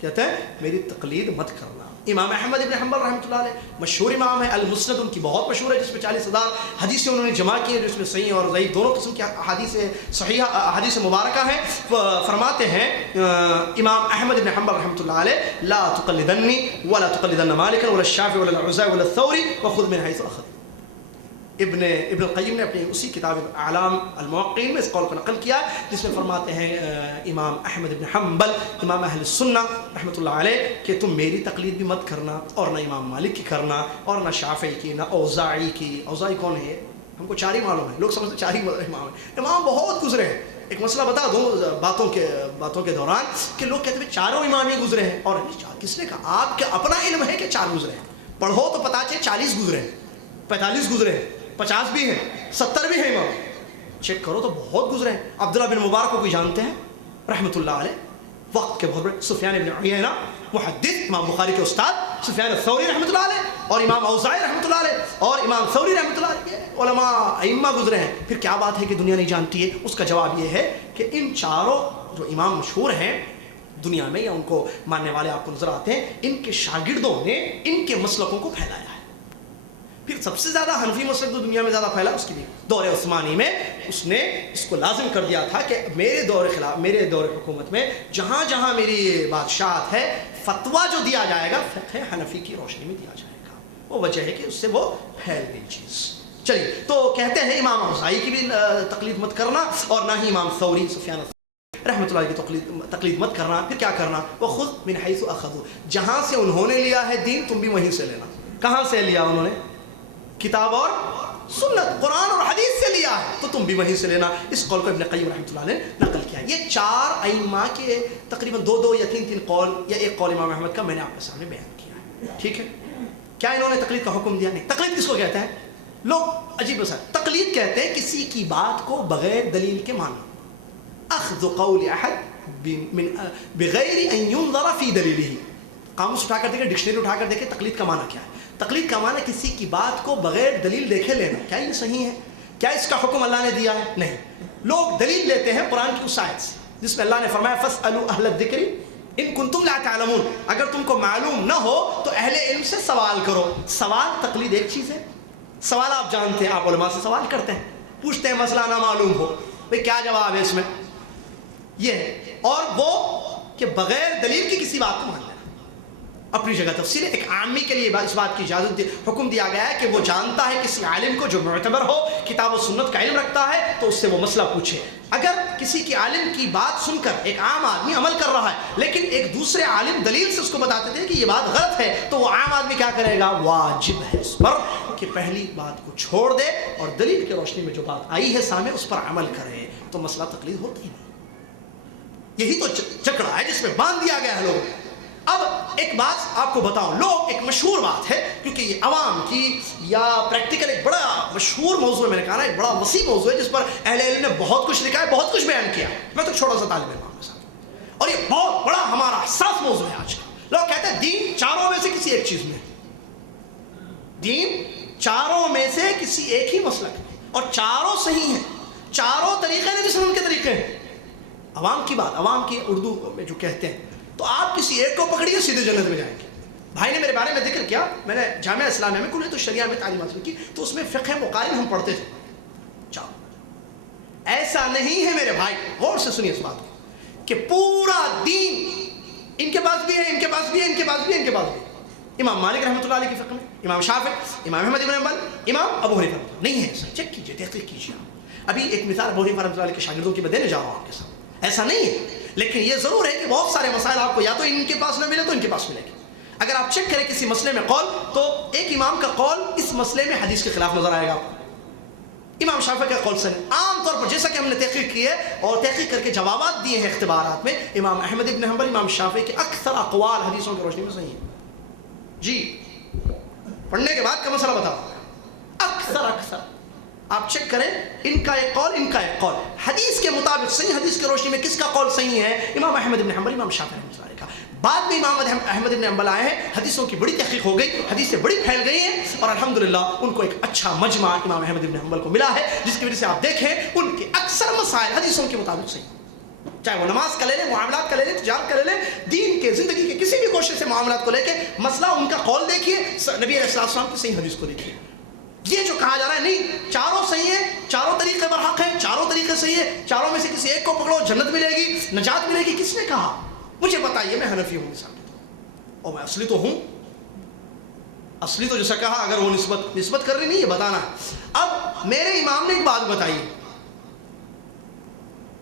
کہتے ہیں میری تقلید مت کرنا۔ امام احمد ابن حنبل رحمۃ اللہ علیہ مشہور امام ہے، المسند ان کی بہت مشہور ہے جس میں 40,000 حدیثیں انہوں نے جمع کی ہیں، جس میں صحیح اور ضعیف دونوں قسم کی حدیث صحیح حدیث مبارکہ ہیں۔ فرماتے ہیں امام احمد ابن حنبل رحمۃ اللہ علیہ لا تقلدنی ولا تقلدن مالکا ولا الشافعی ولا العزائی ولا الثوری وخذ من حیث اخذ۔ ابن القیم نے اپنی اسی کتاب اعلام الموقعین میں اس قول کو نقل کیا جس میں فرماتے ہیں امام احمد بن حنبل امام اہل السنہ رحمۃ اللہ علیہ کہ تم میری تقلید بھی مت کرنا اور نہ امام مالک کی کرنا اور نہ شافعی کی نہ اوزاعی کی۔ اوزاعی کون ہے؟ ہم کو چار ہی معلوم ہے، لوگ سمجھتے چار ہی امام ہیں، امام بہت گزرے ہیں۔ ایک مسئلہ بتا دوں باتوں کے دوران کہ لوگ کہتے ہیں چاروں امام ہی گزرے ہیں، اور کس نے کہا؟ آپ کا اپنا علم ہے کہ چار گزرے ہیں، پڑھو تو پتا چلے 40 گزرے ہیں، 45 گزرے ہیں، 50 بھی ہیں، 70 بھی ہیں، امام چیک کرو تو بہت گزرے ہیں۔ عبداللہ بن مبارک کو کوئی جانتے ہیں رحمۃ اللہ علیہ، وقت کے بہت بڑے، سفیان بن عیینہ محدث امام بخاری کے استاد، سفیان الثوری رحمۃ اللہ علیہ، اور امام اوزاعی رحمۃ اللہ علیہ، اور امام ثوری رحمۃ اللہ علیہ، علماء ائمہ گزرے ہیں۔ پھر کیا بات ہے کہ دنیا نہیں جانتی ہے؟ اس کا جواب یہ ہے کہ ان چاروں جو امام مشہور ہیں دنیا میں یا ان کو ماننے والے آپ کو نظر آتے ہیں، ان کے شاگردوں نے ان کے مسلکوں کو پھیلایا ہے۔ پھر سب سے زیادہ حنفی مسلک جو دنیا میں زیادہ پھیلا اس کی بھی دور عثمانی میں اس نے اس کو لازم کر دیا تھا کہ میرے دور حکومت میں جہاں جہاں میری بادشاہت ہے فتویٰ جو دیا جائے گا فقہ حنفی کی روشنی میں دیا جائے گا. وہ وجہ ہے کہ اس سے وہ پھیل گئی چیز. چلیے تو کہتے ہیں امام اوزاعی کی بھی تقلید مت کرنا اور نہ ہی امام ثوری سفیان رحمۃ اللہ کی تقلید مت کرنا. پھر کیا کرنا؟ وہ خود من حیث اخذوا، جہاں سے انہوں نے لیا ہے دین تم بھی وہیں سے لینا. کہاں سے لیا انہوں نے؟ کتاب اور سنت، قرآن اور حدیث سے لیا ہے تو تم بھی وہیں سے لینا. اس قول کو ابن قیم رحمۃ اللہ نے نقل کیا. یہ 4 ائمہ کے تقریباً 2 یا 3 قول یا ایک قول امام احمد کا میں نے آپ کے سامنے بیان کیا ہے. ٹھیک ہے، کیا انہوں نے تقلید کا حکم دیا؟ نہیں. تقلید کس کو کہتے ہیں؟ لوگ عجیب سا تقلید کہتے ہیں کسی کی بات کو بغیر دلیل کے ماننا. اخذ قول احد بغیر ان ينظر في دلیلہ. قاموس اٹھا کر دیکھیں، ڈکشنری اٹھا کر دیکھیں تقلید کا معنی کیا ہے. تقلید کا معنی کسی کی بات کو بغیر دلیل دیکھے لینا. کیا یہ صحیح ہے؟ کیا اس کا حکم اللہ نے دیا ہے؟ نہیں. لوگ دلیل لیتے ہیں قرآن کی اس آیت سے جس میں اللہ نے فرمایا فاسألوا اہل الذکر ان کنتم لا تعلمون. اگر تم کو معلوم نہ ہو تو اہل علم سے سوال کرو. سوال تقلید ایک چیز ہے. سوال آپ جانتے ہیں، آپ علماء سے سوال کرتے ہیں، پوچھتے ہیں مسئلہ نہ معلوم ہو بھئی کیا جواب ہے اس میں، یہ ہے. اور وہ کہ بغیر دلیل کی کسی بات کو مان لینا اپنی جگہ تفصیل ہے. ایک عامی کے لیے اس بات کی اجازت حکم دیا گیا ہے کہ وہ جانتا ہے کسی عالم کو جو معتبر ہو، کتاب و سنت کا علم رکھتا ہے، تو اس سے وہ مسئلہ پوچھے. اگر کسی کی عالم کی بات سن کر ایک عام آدمی عمل کر رہا ہے لیکن ایک دوسرے عالم دلیل سے اس کو بتاتے تھے کہ یہ بات غلط ہے، تو وہ عام آدمی کیا کرے گا؟ واجب ہے اس پر کہ پہلی بات کو چھوڑ دے اور دلیل کی روشنی میں جو بات آئی ہے سامنے اس پر عمل کرے. تو مسئلہ تقلید ہوتی نہیں. یہی تو چکرا ہے جس میں باندھ دیا گیا ہے لوگ. اب ایک بات آپ کو بتاؤں، لوگ ایک مشہور بات ہے کیونکہ یہ عوام کی یا پریکٹیکل ایک بڑا مشہور موضوع ہے، میں نے کہا نا ایک بڑا وسیع موضوع ہے جس پر اہل علم نے بہت کچھ لکھا ہے، بہت کچھ بیان کیا. میں تو چھوٹا سا طالب علم کے ساتھ، اور یہ بہت بڑا ہمارا حساس موضوع ہے آج کا. لوگ کہتے ہیں دین 4 میں سے کسی ایک چیز میں، دین 4 میں سے کسی ایک ہی مسلک میں، اور 4 صحیح ہیں. 4 طریقے نبی صلی اللہ علیہ وسلم کے طریقے ہیں. عوام کی بات، عوام کی اردو میں جو کہتے ہیں، تو آپ کسی ایک کو پکڑیے سیدھے جنت میں جائیں گے. بھائی نے میرے بارے میں ذکر کیا، میں نے جامعہ اسلامیہ میں کلیۃ الشریعہ میں تعلیم حاصل کی، تو اس میں فقہ مقارن ہم پڑھتے تھے. ایسا نہیں ہے میرے بھائی، غور سے سنیے اس بات کو، کہ پورا دین ان کے پاس بھی ہے، ان کے پاس بھی ہے، ان کے پاس بھی ہے، ان کے پاس بھی ہے. امام مالک رحمۃ اللہ علیہ کی فقہ میں، امام شافعی، امام احمد بن حنبل، امام ابو حنیفہ نہیں ہے. چیک کیجیے، تحقیق کیجیے. ابھی ایک مثال ابو حنیفہ رحمۃ اللہ علیہ کے شاگردوں کی میں دینے جا رہا ہوں آپ کے ساتھ. ایسا نہیں ہے، لیکن یہ ضرور ہے کہ بہت سارے مسائل آپ کو یا تو ان کے پاس نہ ملے تو ان کے پاس ملے گی. اگر آپ چیک کریں کسی مسئلے میں قول، تو ایک امام کا قول اس مسئلے میں حدیث کے خلاف نظر آئے گا. امام شافعی کا قول صحیح. عام طور پر جیسا کہ ہم نے تحقیق کی ہے اور تحقیق کر کے جوابات دیے ہیں اختبارات میں، امام احمد بن حنبل، امام شافعی کے اکثر اقوال حدیثوں کی روشنی میں صحیح ہیں. جی پڑھنے کے بعد کا مسئلہ بتاؤ، اکثر آپ چیک کریں، ان کا ایک قول، ان کا ایک قول حدیث کے مطابق صحیح. حدیث کی روشنی میں کس کا قول صحیح ہے؟ امام احمد بن حنبل، امام شافعی رحمۃ اللہ کا. بعد میں امام احمد بن حنبل آئے ہیں، حدیثوں کی بڑی تحقیق ہو گئی، حدیثیں بڑی پھیل گئی ہیں، اور الحمدللہ ان کو ایک اچھا مجمع امام احمد بن حنبل کو ملا ہے، جس کی وجہ سے آپ دیکھیں ان کے اکثر مسائل حدیثوں کے مطابق صحیح. چاہے وہ نماز کا لے لیں، معاملات کا لے لیں، تجارت کا لے لیں، دین کے زندگی کے کسی بھی کوشش سے معاملات کو لے کے مسئلہ ان کا قول دیکھیے، نبی علیہ السلام کی صحیح حدیث کو دیکھیے. یہ جو کہا جا رہا ہے نہیں 4 صحیح ہیں، 4 طریقے برحق ہیں، 4 طریقے صحیح ہیں، 4 میں سے کسی ایک کو پکڑو جنت ملے گی، نجات ملے گی، کس نے کہا؟ مجھے بتائیے. میں حنفی ہوں مثال کے طور پر، اور میں اصلی تو ہوں، اصلی تو جیسا کہا، اگر وہ نسبت کر رہی نہیں، یہ بتانا ہے. اب میرے امام نے ایک بات بتائی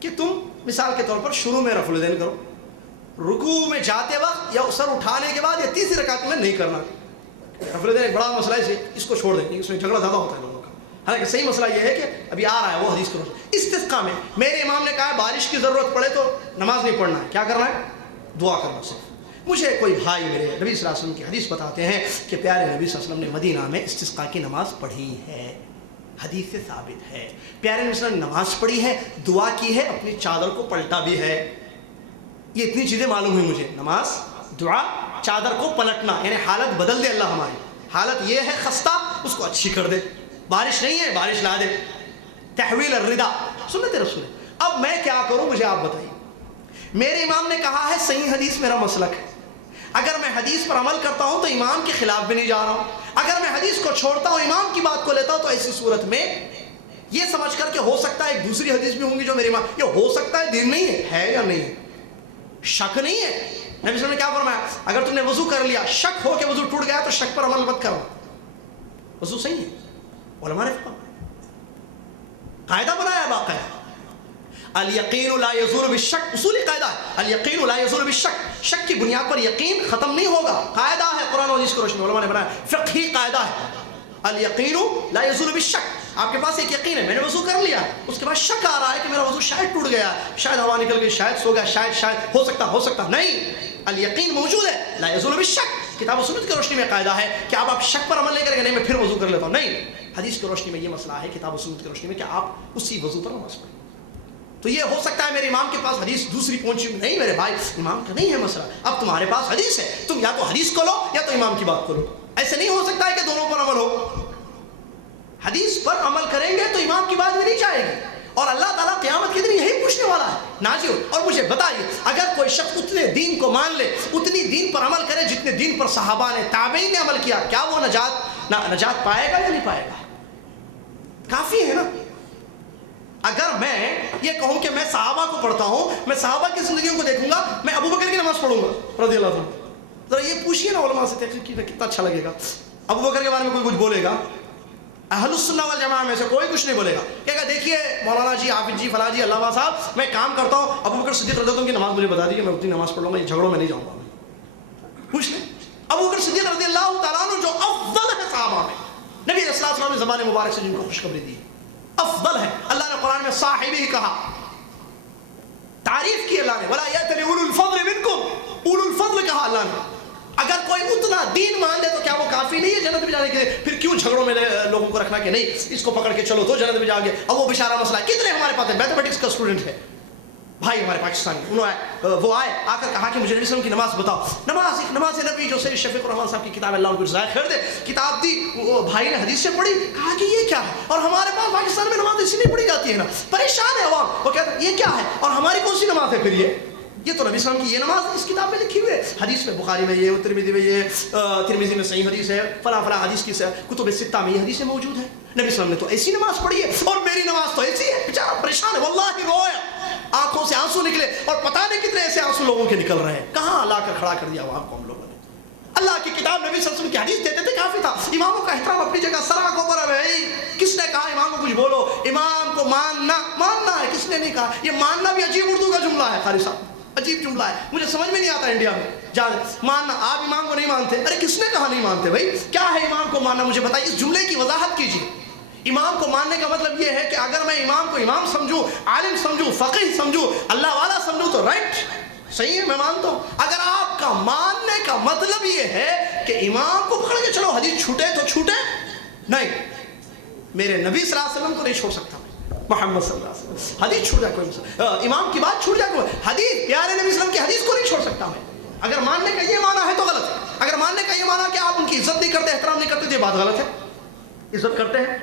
کہ تم مثال کے طور پر شروع میں رفع الیدین کرو، رکوع میں جاتے وقت یا سر اٹھانے کے بعد یا تیسری رکعت میں نہیں کرنا. رفع الیدین ایک بڑا مسئلہ ہے، اس کو چھوڑ دیں، اس میں جھگڑا زیادہ ہوتا ہے لوگوں کا. حالانکہ صحیح مسئلہ یہ ہے کہ ابھی آ رہا ہے وہ حدیث کرو. استسقاء میں میرے امام نے کہا بارش کی ضرورت پڑے تو نماز نہیں پڑھنا ہے، کیا کرنا ہے؟ دعا کرنا صرف. مجھے کوئی بھائی میرے نبی صلی اللہ علیہ وسلم کی حدیث بتاتے ہیں کہ پیارے نبی صلی اللہ علیہ وسلم نے مدینہ میں استسقاء کی نماز پڑھی ہے، حدیث سے ثابت ہے. پیارے نبی صلی اللہ علیہ وسلم نے نماز پڑھی ہے، دعا کی ہے، اپنی چادر کو پلٹا بھی ہے. یہ اتنی چیزیں معلوم ہوئی مجھے، نماز، دعا، چادر کو پلٹنا، یعنی حالت بدل دے اللہ ہماری. حالت یہ ہے خستہ، اس کو اچھی کر دے. بارش نہیں ہے، بارش لا دے. تحویل الردا سنت رسول. اب میں کیا کروں مجھے آپ بتائیے. میرے امام نے کہا ہے صحیح حدیث میرا مسلک ہے، اگر میں حدیث پر عمل کرتا ہوں تو امام کے خلاف بھی نہیں جا رہا ہوں. اگر میں حدیث کو چھوڑتا ہوں امام کی بات کو لیتا ہوں تو ایسی صورت میں یہ سمجھ کر کہ ہو سکتا ہے ایک دوسری حدیث بھی ہوں گی جو میری امام، یہ ہو سکتا ہے دین نہیں ہے یا نہیں ہے، شک نہیں ہے۔ نبی صلی اللہ علیہ وسلم نے کیا فرمایا؟ اگر تم نے وضو کر لیا، شک ہو کہ وضو ٹوٹ گیا تو شک پر عمل مت کرو، وضو صحیح ہے۔ علماء نے قاعدہ بنایا ہے باقاعدہ، الیقین لا یزول بالشک، اصولی قاعدہ ہے، الیقین لا یزول بالشک، شک کی بنیاد پر یقین ختم نہیں ہوگا، قاعدہ ہے قرآن و حدیث کی روشنی میں علماء نے بنایا، فقہی قاعدہ ہے، الیقین لا یزول بالشک۔ آپ کے پاس ایک یقین ہے، میں نے وضو کر لیا، اس کے بعد شک آ رہا ہے کہ میرا وضو شاید ٹوٹ گیا، شاید ہوا نکل گئی، شاید سو گیا، شاید ہو سکتا نہیں، الیقین موجود ہے، لا یزول بالشک۔ کتاب و سنت کی روشنی میں قاعدہ ہے کہ آپ شک پر عمل نہیں کریں گے، نہیں میں پھر وضو کر لیتا ہوں، نہیں، حدیث کی روشنی میں یہ مسئلہ ہے، کتاب و سنت کی روشنی میں کہ آپ اسی وضو پر نماز پڑھیں۔ تو یہ ہو سکتا ہے میرے امام کے پاس حدیث دوسری پہنچی، نہیں میرے بھائی امام کا نہیں ہے مسئلہ، اب تمہارے پاس حدیث ہے، تم یا تو حدیث کو لو یا تو امام کی بات کو لو، ایسے نہیں ہو سکتا ہے کہ دونوں پر عمل ہو۔ حدیث پر عمل کریں گے تو امام کی بات بھی نہیں جائے گی، اور اللہ تعالیٰ قیامت کے دن یہی پوچھنے والا ہے، نازل اور مجھے بتائیے اگر کوئی شخص اتنے دین کو مان لے، اتنی دین پر عمل کرے جتنے دین پر صحابہ نے تابعین نے عمل کیا، کیا وہ نجات پائے گا یا نہیں پائے گا؟ کافی ہے نا۔ اگر میں یہ کہوں کہ میں صحابہ کو پڑھتا ہوں، میں صحابہ کی زندگیوں کو دیکھوں گا، میں ابو بکر کی نماز پڑھوں گا رضی اللہ عنہ، ذرا یہ پوچھئے نا علماء سے، تحقیق کی کتنا اچھا لگے گا۔ ابو بکر کے بارے میں کوئی کچھ بولے گا، اہل السنہ والجماعہ میں سے کوئی کچھ نہیں بولے گا، کہے گا دیکھیے مولانا جی، حافظ جی، فلاں جی، علامہ صاحب، میں کام کرتا ہوں، ابو بکر صدیق رضی اللہ عنہ کی نماز مجھے بتا دیجیے، میں اتنی نماز پڑھ لوں گا، یہ جھگڑوں میں نہیں جاؤں گا۔ پوچھ لیں ابو بکر صدیق رضی اللہ تعالیٰ عنہ جو افضل ہے صحابہ میں، نبی علیہ الصلوۃ والسلام نے زبان مبارک سے جن کو خوشخبری دی، افضل ہے، اللہ نے قرآن میں صاحبی کہا، تعریف کی اللہ نے، ولا یأتل اولو الفضل منکم، اولو الفضل کہا اللہ نے۔ اگر کوئی اتنا دین مان لے تو کیا وہ کافی نہیں ہے جنت میں جانے کے لیے؟ پھر کیوں جھگڑوں میں لوگوں کو رکھنا کہ نہیں اس کو پکڑ کے چلو تو جنت میں جاؤ گے؟ اب وہ بیچارہ مسئلہ کتنے ہمارے پاس ہے، میتھمیٹکس کا اسٹوڈنٹ ہے بھائی ہمارے پاکستانی، وہ آئے آ کر کہا کہ مجھے نبی صلی اللہ علیہ وسلم کی نماز بتاؤ، نماز نبی جو سید شفیق الرحمان صاحب کی کتاب اللہ ان کو جزائے خیر دے، کتاب دی، وہ بھائی نے حدیث سے پڑھی، کہا کہ یہ کیا ہے، اور ہمارے پاس پاکستان میں نماز اسی نہیں پڑھی جاتی ہے نا، پریشان ہے عوام، وہ کہتے ہیں یہ کیا ہے، اور ہماری کون سی نماز ہے پھر یہ تو نبی صلی اللہ علیہ وسلم کی یہ نماز اس کتاب میں لکھی ہوئی ہے، حدیث میں بخاری میں یہ، ترمذی میں یہ، ترمذی میں صحیح حدیث ہے، فلاں فلاں حدیث کی کتب ستہ میں یہ حدیثیں موجود ہے، نبی صلی اللہ علیہ وسلم نے تو ایسی نماز پڑھی ہے اور میری نماز تو ایسی ہے، بیچارہ پریشان ہے، واللہ رویا، آنکھوں سے آنسو نکلے، اور پتہ نہیں کتنے ایسے آنسو لوگوں کے نکل رہے ہیں، کہاں لا کر کھڑا کر دیا وہاں کو ہم لوگوں نے۔ اللہ کی کتاب نبی صلی اللہ علیہ وسلم کی حدیث دیتے تھے کافی تھا، اماموں کا احترام اپنی جگہ سرا کو پر ہے، کس نے کہا امام کو کچھ بولو، امام کو ماننا ہے، کس نے نہیں کہا، یہ ماننا بھی عجیب اردو کا جملہ ہے خالد صاحب، عجیب جملہ ہے، مجھے سمجھ میں نہیں آتا انڈیا میں ماننا، آپ امام کو نہیں مانتے، ارے کس نے کہا نہیں مانتے بھائی، کیا ہے امام کو ماننا، مجھے بتائیے، اس جملے کی وضاحت کیجیے۔ امام کو ماننے کا مطلب یہ ہے کہ اگر میں امام کو امام سمجھوں، عالم سمجھوں، فقیہ سمجھوں، اللہ والا سمجھوں تو رائٹ، صحیح ہے، میں مانتا ہوں۔ اگر آپ کا ماننے کا مطلب یہ ہے کہ امام کو پکڑ کے چلو حدیث چھوٹے تو چھوٹے، نہیں، میرے نبی صلی اللہ علیہ وسلم کو نہیں چھوڑ سکتا، محمد صلی اللہ علیہ وسلم حدیث چھوڑ جائے کوئی، امام کی بات چھوڑ جائے کوئی، حدیث پیارے نبی صلی اللہ علیہ وسلم کی حدیث کو نہیں چھوڑ سکتا میں۔ اگر ماننے کا یہ معنی ہے تو غلط ہے، اگر ماننے کا یہ معنی کہ آپ ان کی عزت نہیں کرتے، احترام نہیں کرتے تو یہ بات غلط ہے، عزت کرتے ہیں،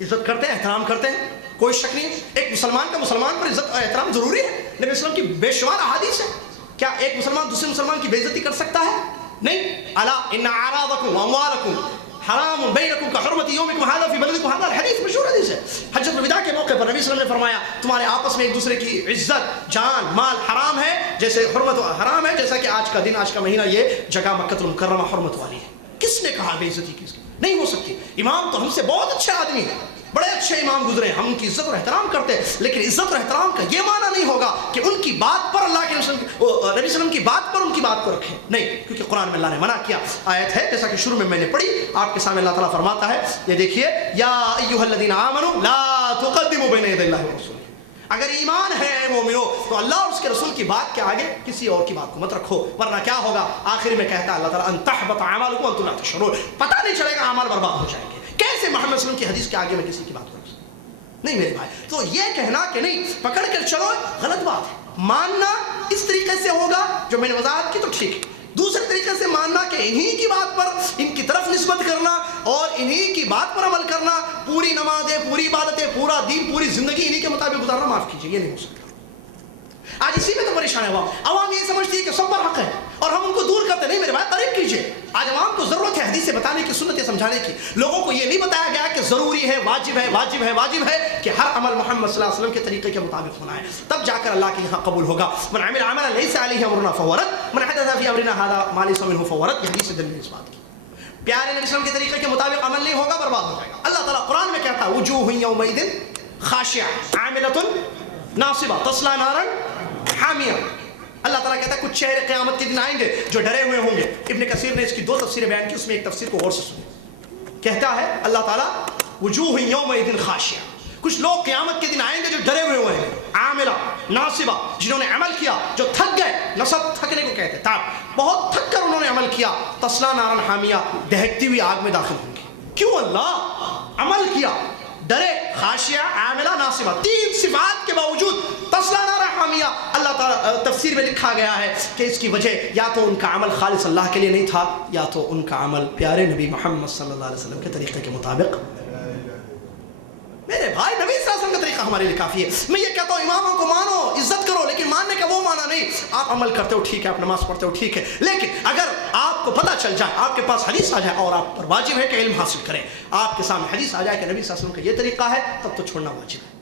احترام کرتے ہیں، کوئی شک نہیں، ایک مسلمان کا مسلمان پر عزت اور احترام ضروری ہے، نبی صلی اللہ علیہ وسلم کی بے شمار احادیث ہے، کیا ایک مسلمان دوسرے مسلمان کی بے عزتی کر سکتا ہے؟ نہیں، الا ان اعراضکم واموالکم حرام بینکم کحرمت یومکم ھذا فی بلدکم ھذا، الحدیث مشہور حدیث ہے، حجۃ الوداع کے موقع پر نبی صلی اللہ علیہ وسلم نے فرمایا تمہارے آپس میں ایک دوسرے کی عزت، جان، مال حرام ہے، جیسے حرمت حرام ہے، جیسا کہ آج کا دن، آج کا مہینہ یہ جگہ مکہ المکرمہ حرمت والی ہے، کس نے کہا بے عزتی کی؟ نہیں ہو سکتی۔ امام تو ہم سے بہت اچھے آدمی ہیں، بڑے اچھے امام گزرے، ہم ان کی عزت اور احترام کرتے ہیں، لیکن عزت اور احترام کا یہ معنی نہیں ہوگا کہ ان کی بات پر اللہ کے نبی صلی اللہ علیہ وسلم کی بات پر ان کی بات کو رکھیں، نہیں، کیونکہ قرآن میں اللہ نے منع کیا، آیت ہے جیسا کہ شروع میں نے پڑھی، آپ کے سامنے اللہ تعالیٰ فرماتا ہے، یہ دیکھیے، یا ایھا الذین آمنوا لا تقدموا بین یدی اللہ ورسولہ، اگر ایمان ہے مومنو تو اللہ اور اس کے رسول کی بات کے آگے کسی اور کی بات کو مت رکھو، ورنہ کیا ہوگا، آخر میں کہتا ہے اللہ تعالیٰ ان تحبط اعمالکم وانتم لا تشعرون، پتہ نہیں چلے گا اعمال برباد ہو جائیں گے، کیسے محمد صلی اللہ علیہ وسلم کی حدیث کے آگے میں کسی کی بات کو رکھ سکتا نہیں میرے بھائی، تو یہ کہنا کہ نہیں پکڑ کر چلو غلط بات ہے، ماننا اس طریقے سے ہوگا جو میں نے وضاحت کی تو ٹھیک ہے، دوسرے طریقے سے ماننا کہ انہی کی بات پر ان کی طرف نسبت کرنا اور انہی کی بات پر عمل کرنا، پوری نمازیں، پوری عبادتیں، پورا دین، پوری زندگی انہی کے مطابق گزارنا، معاف کیجیے یہ نہیں ہو سکتا۔ آج اسی میں تو پریشان ہے عوام یہ سمجھتی ہے کہ سب پر حق ہے اور ہم ان کو دور کرتے نہیں میرے بھائی، قریب کیجیے، آج عوام کو ضرورت ہے حدیثیں بتانے کی، سنتیں سمجھانے کی. لوگوں کو یہ نہیں بتایا گیا کہ ضروری ہے، واجب ہے، واجب ہے، واجب ہے کہ ہر عمل محمد صلی اللہ علیہ وسلم کے طریقے کے مطابق ہونا ہے، تب جا کر اللہ کے یہاں قبول ہوگا. من عمل عملا لیس علیہ امرنا فہو رد، من حدث فی امرنا ھذا ما لیس منہ فہو رد. یہ حدیث دل میں اس بات کی. پیارے نبی صلی اللہ علیہ وسلم کے طریقے کے مطابق عمل نہیں ہوگا، برباد ہو جائے گا. اللہ تعالیٰ قرآن میں کہتا ہے وجوہ یومئذ خاشعہ عاملۃ ناصبہ تصلی نارا حامیہ. اللہ تعالیٰ کہتا ہے کچھ چہرے قیامت کے دن آئیں گے جو ڈرے ہوئے ہوں گے. ابن کثیر نے اس کی 2 تفسیریں بیان کی، اس میں ایک تفسیر کو غور سے سنیں. کہتا ہے اللہ تعالیٰ وجوہ یومئذ خاشعہ، کچھ لوگ قیامت کے دن آئیں گے جو ڈرے ہوئے ہوئے ہیں، عاملہ ناصبہ، جنہوں نے عمل کیا، جو تھک گئے. نصب تھکنے کو کہتے ہیں، تاب، بہت تھک کر انہوں نے عمل کیا. تصلی نارا حامیہ، دہکتی ہوئی آگ میں داخل ہوں گے. کیوں؟ اللہ عمل کیا، ڈرے. خاشعہ، عاملہ، ناصبہ، 3 صفات کے باوجود تصلی نارا حامیہ. اللہ تعالیٰ تفسیر میں لکھا گیا ہے کہ اس کی وجہ یا تو ان کا عمل خالص اللہ کے لیے نہیں تھا، یا تو ان کا عمل پیارے نبی محمد صلی اللہ علیہ وسلم کے طریقے کے مطابق. میرے بھائی نبی صلی اللہ علیہ وسلم کا طریقہ ہمارے لیے کافی ہے. میں یہ کہتا ہوں اماموں کو مانو، عزت کرو، لیکن ماننے کا وہ مانا نہیں. آپ عمل کرتے ہو ٹھیک ہے، آپ نماز پڑھتے ہو ٹھیک ہے، لیکن اگر آپ کو پتہ چل جائے، آپ کے پاس حدیث آ جائے اور آپ پر واجب ہے کہ علم حاصل کریں، آپ کے سامنے حدیث آ جائے کہ نبی صلی اللہ علیہ وسلم کا یہ طریقہ ہے، تب تو چھوڑنا واجب ہے.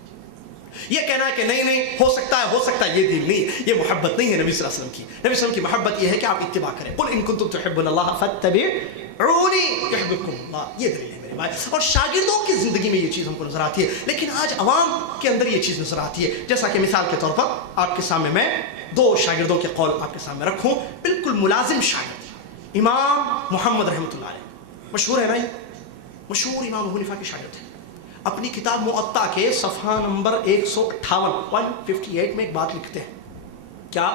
یہ کہنا ہے کہ نہیں ہو سکتا ہے، یہ دین نہیں، یہ محبت نہیں ہے نبی صلی اللہ علیہ وسلم کی. نبی صلی اللہ علیہ وسلم کی محبت یہ ہے کہ آپ اتباع کریں. قل ان کنتم تحبون اللہ فاتبعونی یحببکم اللہ. یہ دلیل ہے میرے بھائی. اور شاگردوں کی زندگی میں یہ چیز ہم کو نظر آتی ہے، لیکن آج عوام کے اندر یہ چیز نظر آتی ہے. جیسا کہ مثال کے طور پر آپ کے سامنے میں 2 شاگردوں کے قول آپ کے سامنے رکھوں، بالکل ملازم شاگرد. امام محمد رحمۃ اللہ علیہ مشہور ہے نا، یہ مشہور امام ابو حنیفہ کے شاگرد ہیں. اپنی کتاب موطا کے صفحہ نمبر 158 میں ایک بات لکھتے ہیں. کیا؟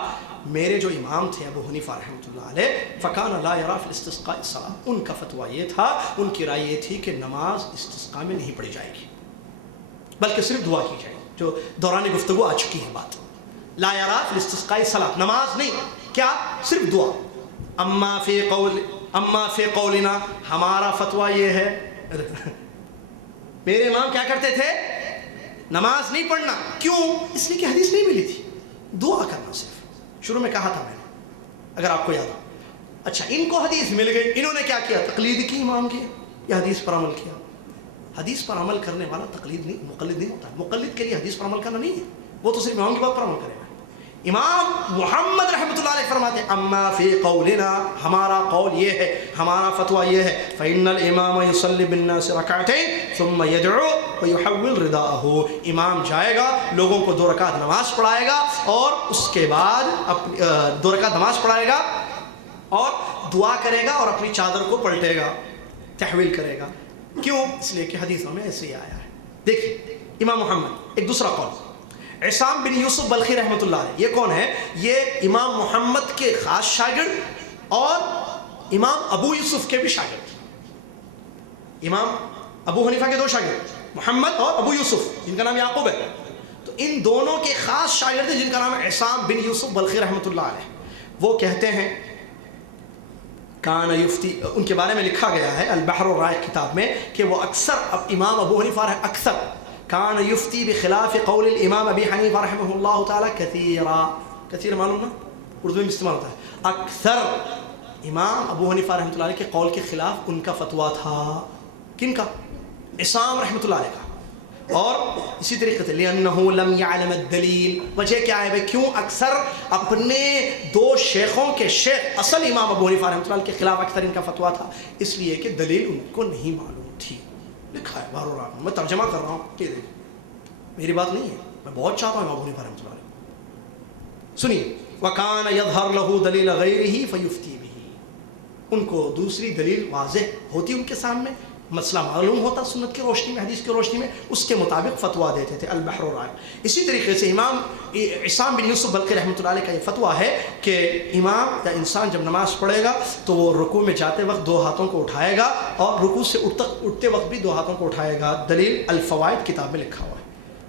میرے جو امام تھے ابو حنیفہ رحمۃ اللہ علیہ، فکان لا یری فی الاستسقاء الصلاۃ، ان کا فتویٰ یہ تھا، ان کی رائے یہ تھی کہ نماز استسقاء میں نہیں پڑھی جائے گی، بلکہ صرف دعا کی جائے گی. جو دوران گفتگو آ چکی ہے بات، لا یری فی الاستسقاء الصلاۃ، نماز نہیں، کیا؟ صرف دعا. اما فی قولنا، ہمارا فتویٰ یہ ہے. میرے امام کیا کرتے تھے؟ نماز نہیں پڑھنا. کیوں؟ اس لیے کہ حدیث نہیں ملی تھی. دعا کرنا صرف. شروع میں کہا تھا میں نے، اگر آپ کو یاد ہو. اچھا، ان کو حدیث مل گئی، انہوں نے کیا کیا؟ تقلید کی امام کی، یا حدیث پر عمل کیا. حدیث پر عمل کرنے والا مقلد نہیں ہوتا. مقلد کے لیے حدیث پر عمل کرنا نہیں ہے، وہ تو صرف امام کی بات پر عمل کرے گا. امام محمد رحمۃ اللہ علیہ فرماتے ہیں اما فی قولنا، ہمارا قول یہ ہے، ہمارا فتویٰ یہ ہے، فإن الامام یصلی بالناس رکعتین ثم یدعو ویحول رداءہ. امام جائے گا، لوگوں کو 2 رکعت نماز پڑھائے گا، اور اس کے بعد 2 رکعت نماز پڑھائے گا اور دعا کرے گا اور اپنی چادر کو پلٹے گا، تحویل کرے گا. کیوں؟ اس لیے کہ حدیثوں میں ایسے ہی آیا ہے. دیکھیے امام محمد. ایک دوسرا قول عصام بن یوسف بلخی رحمۃ اللہ علیہ. یہ کون ہے؟ یہ امام محمد کے خاص شاگرد اور امام ابو یوسف کے بھی شاگرد. امام ابو حنیفہ کے 2 شاگرد، محمد اور ابو یوسف، جن کا نام یعقوب ہے. تو ان دونوں کے خاص شاگرد جن کا نام ہے عصام بن یوسف بلخی رحمۃ اللہ علیہ. وہ کہتے ہیں کان یفتی، ان کے بارے میں لکھا گیا ہے البحر الرائق کتاب میں کہ وہ اکثر، امام ابو حنیفہ اکثر کان یفتی بخلاف قول الامام ابی حنیفہ رحمہ اللہ تعالی کثیرا. کثیر معلوم نا، اردو میں استعمال ہوتا ہے. اکثر امام ابو حنیفہ رحمۃ اللہ علیہ کے قول کے خلاف ان کا فتویٰ تھا. کن کا؟ عصام رحمۃ اللہ علیہ کا. اور اسی طریقے سے لأنه لم يعلم الدلیل، وجہ کیا ہے بھائی؟ کیوں؟ اکثر اپنے 2 شیخوں کے شیخ اصل امام ابو حنیفہ رحمۃ اللہ علیہ کے خلاف اکثر ان کا فتویٰ تھا، اس لیے کہ دلیل ان کو نہیں معلوم تھی. لکھا ہے بارو رات میں ترجمہ کر رہا ہوں، یہ دیکھ میری بات نہیں ہے، میں بہت چاہتا ہوں امام ابو حنیفہ رحمۃ اللہ علیہ. سنیے وَكَانَ يَظْهَرْ لَهُ دَلِيلَ غَيْرِهِ فَيُفْتِي بِهِ. ان کو دوسری دلیل واضح ہوتی ان کے سامنے، مسئلہ معلوم ہوتا سنت کی روشنی میں، حدیث کی روشنی میں، اس کے مطابق فتویٰ دیتے تھے. البحر الرائق. اسی طریقے سے امام عصام بن یوسف بلخی رحمۃ اللہ علیہ کا یہ فتویٰ ہے کہ امام یا انسان جب نماز پڑھے گا تو وہ رکوع میں جاتے وقت 2 ہاتھوں کو اٹھائے گا، اور رکوع سے اٹھتے وقت بھی 2 ہاتھوں کو اٹھائے گا. دلیل الفوائد کتاب میں لکھا ہوا ہے.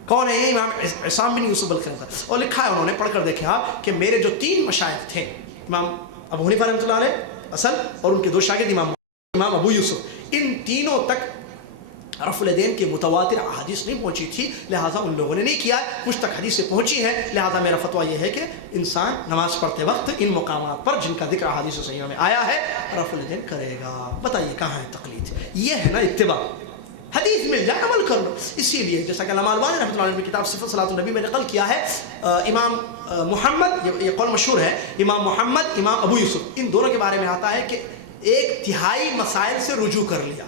کون ہے یہ؟ امام عصام بن یوسف بلخی. اور لکھا ہے انہوں نے، پڑھ کر دیکھا کہ میرے جو 3 مشائخ تھے، امام ابو حنیفہ رحمۃ اللہ علیہ اصل، اور ان کے 2 شاگرد امام ابو یوسف، ان تینوں تک رفع الیدین کے متواتر احادیث نہیں پہنچی تھی، لہٰذا ان لوگوں نے نہیں کیا، مجھ تک حدیثیں پہنچی ہیں، لہٰذا میرا فتویٰ یہ ہے کہ انسان نماز پڑھتے وقت ان مقامات پر جن کا ذکر احادیث صحیحہ میں آیا ہے رفع الیدین کرے گا۔ بتائیے کہاں ہے تقلید؟ یہ ہے نا اتباع، حدیث مل جائے عمل کر لو۔ اسی لیے جیسا کہ علامہ البانی رحمۃ اللہ علیہ کی کتاب صفت صلاۃ النبی میں نقل کیا ہے، امام محمد، یہ قول مشہور ہے، امام محمد، امام ابو یوسف، ان دونوں کے بارے میں آتا ہے کہ 1/3 مسائل سے رجوع کر لیا۔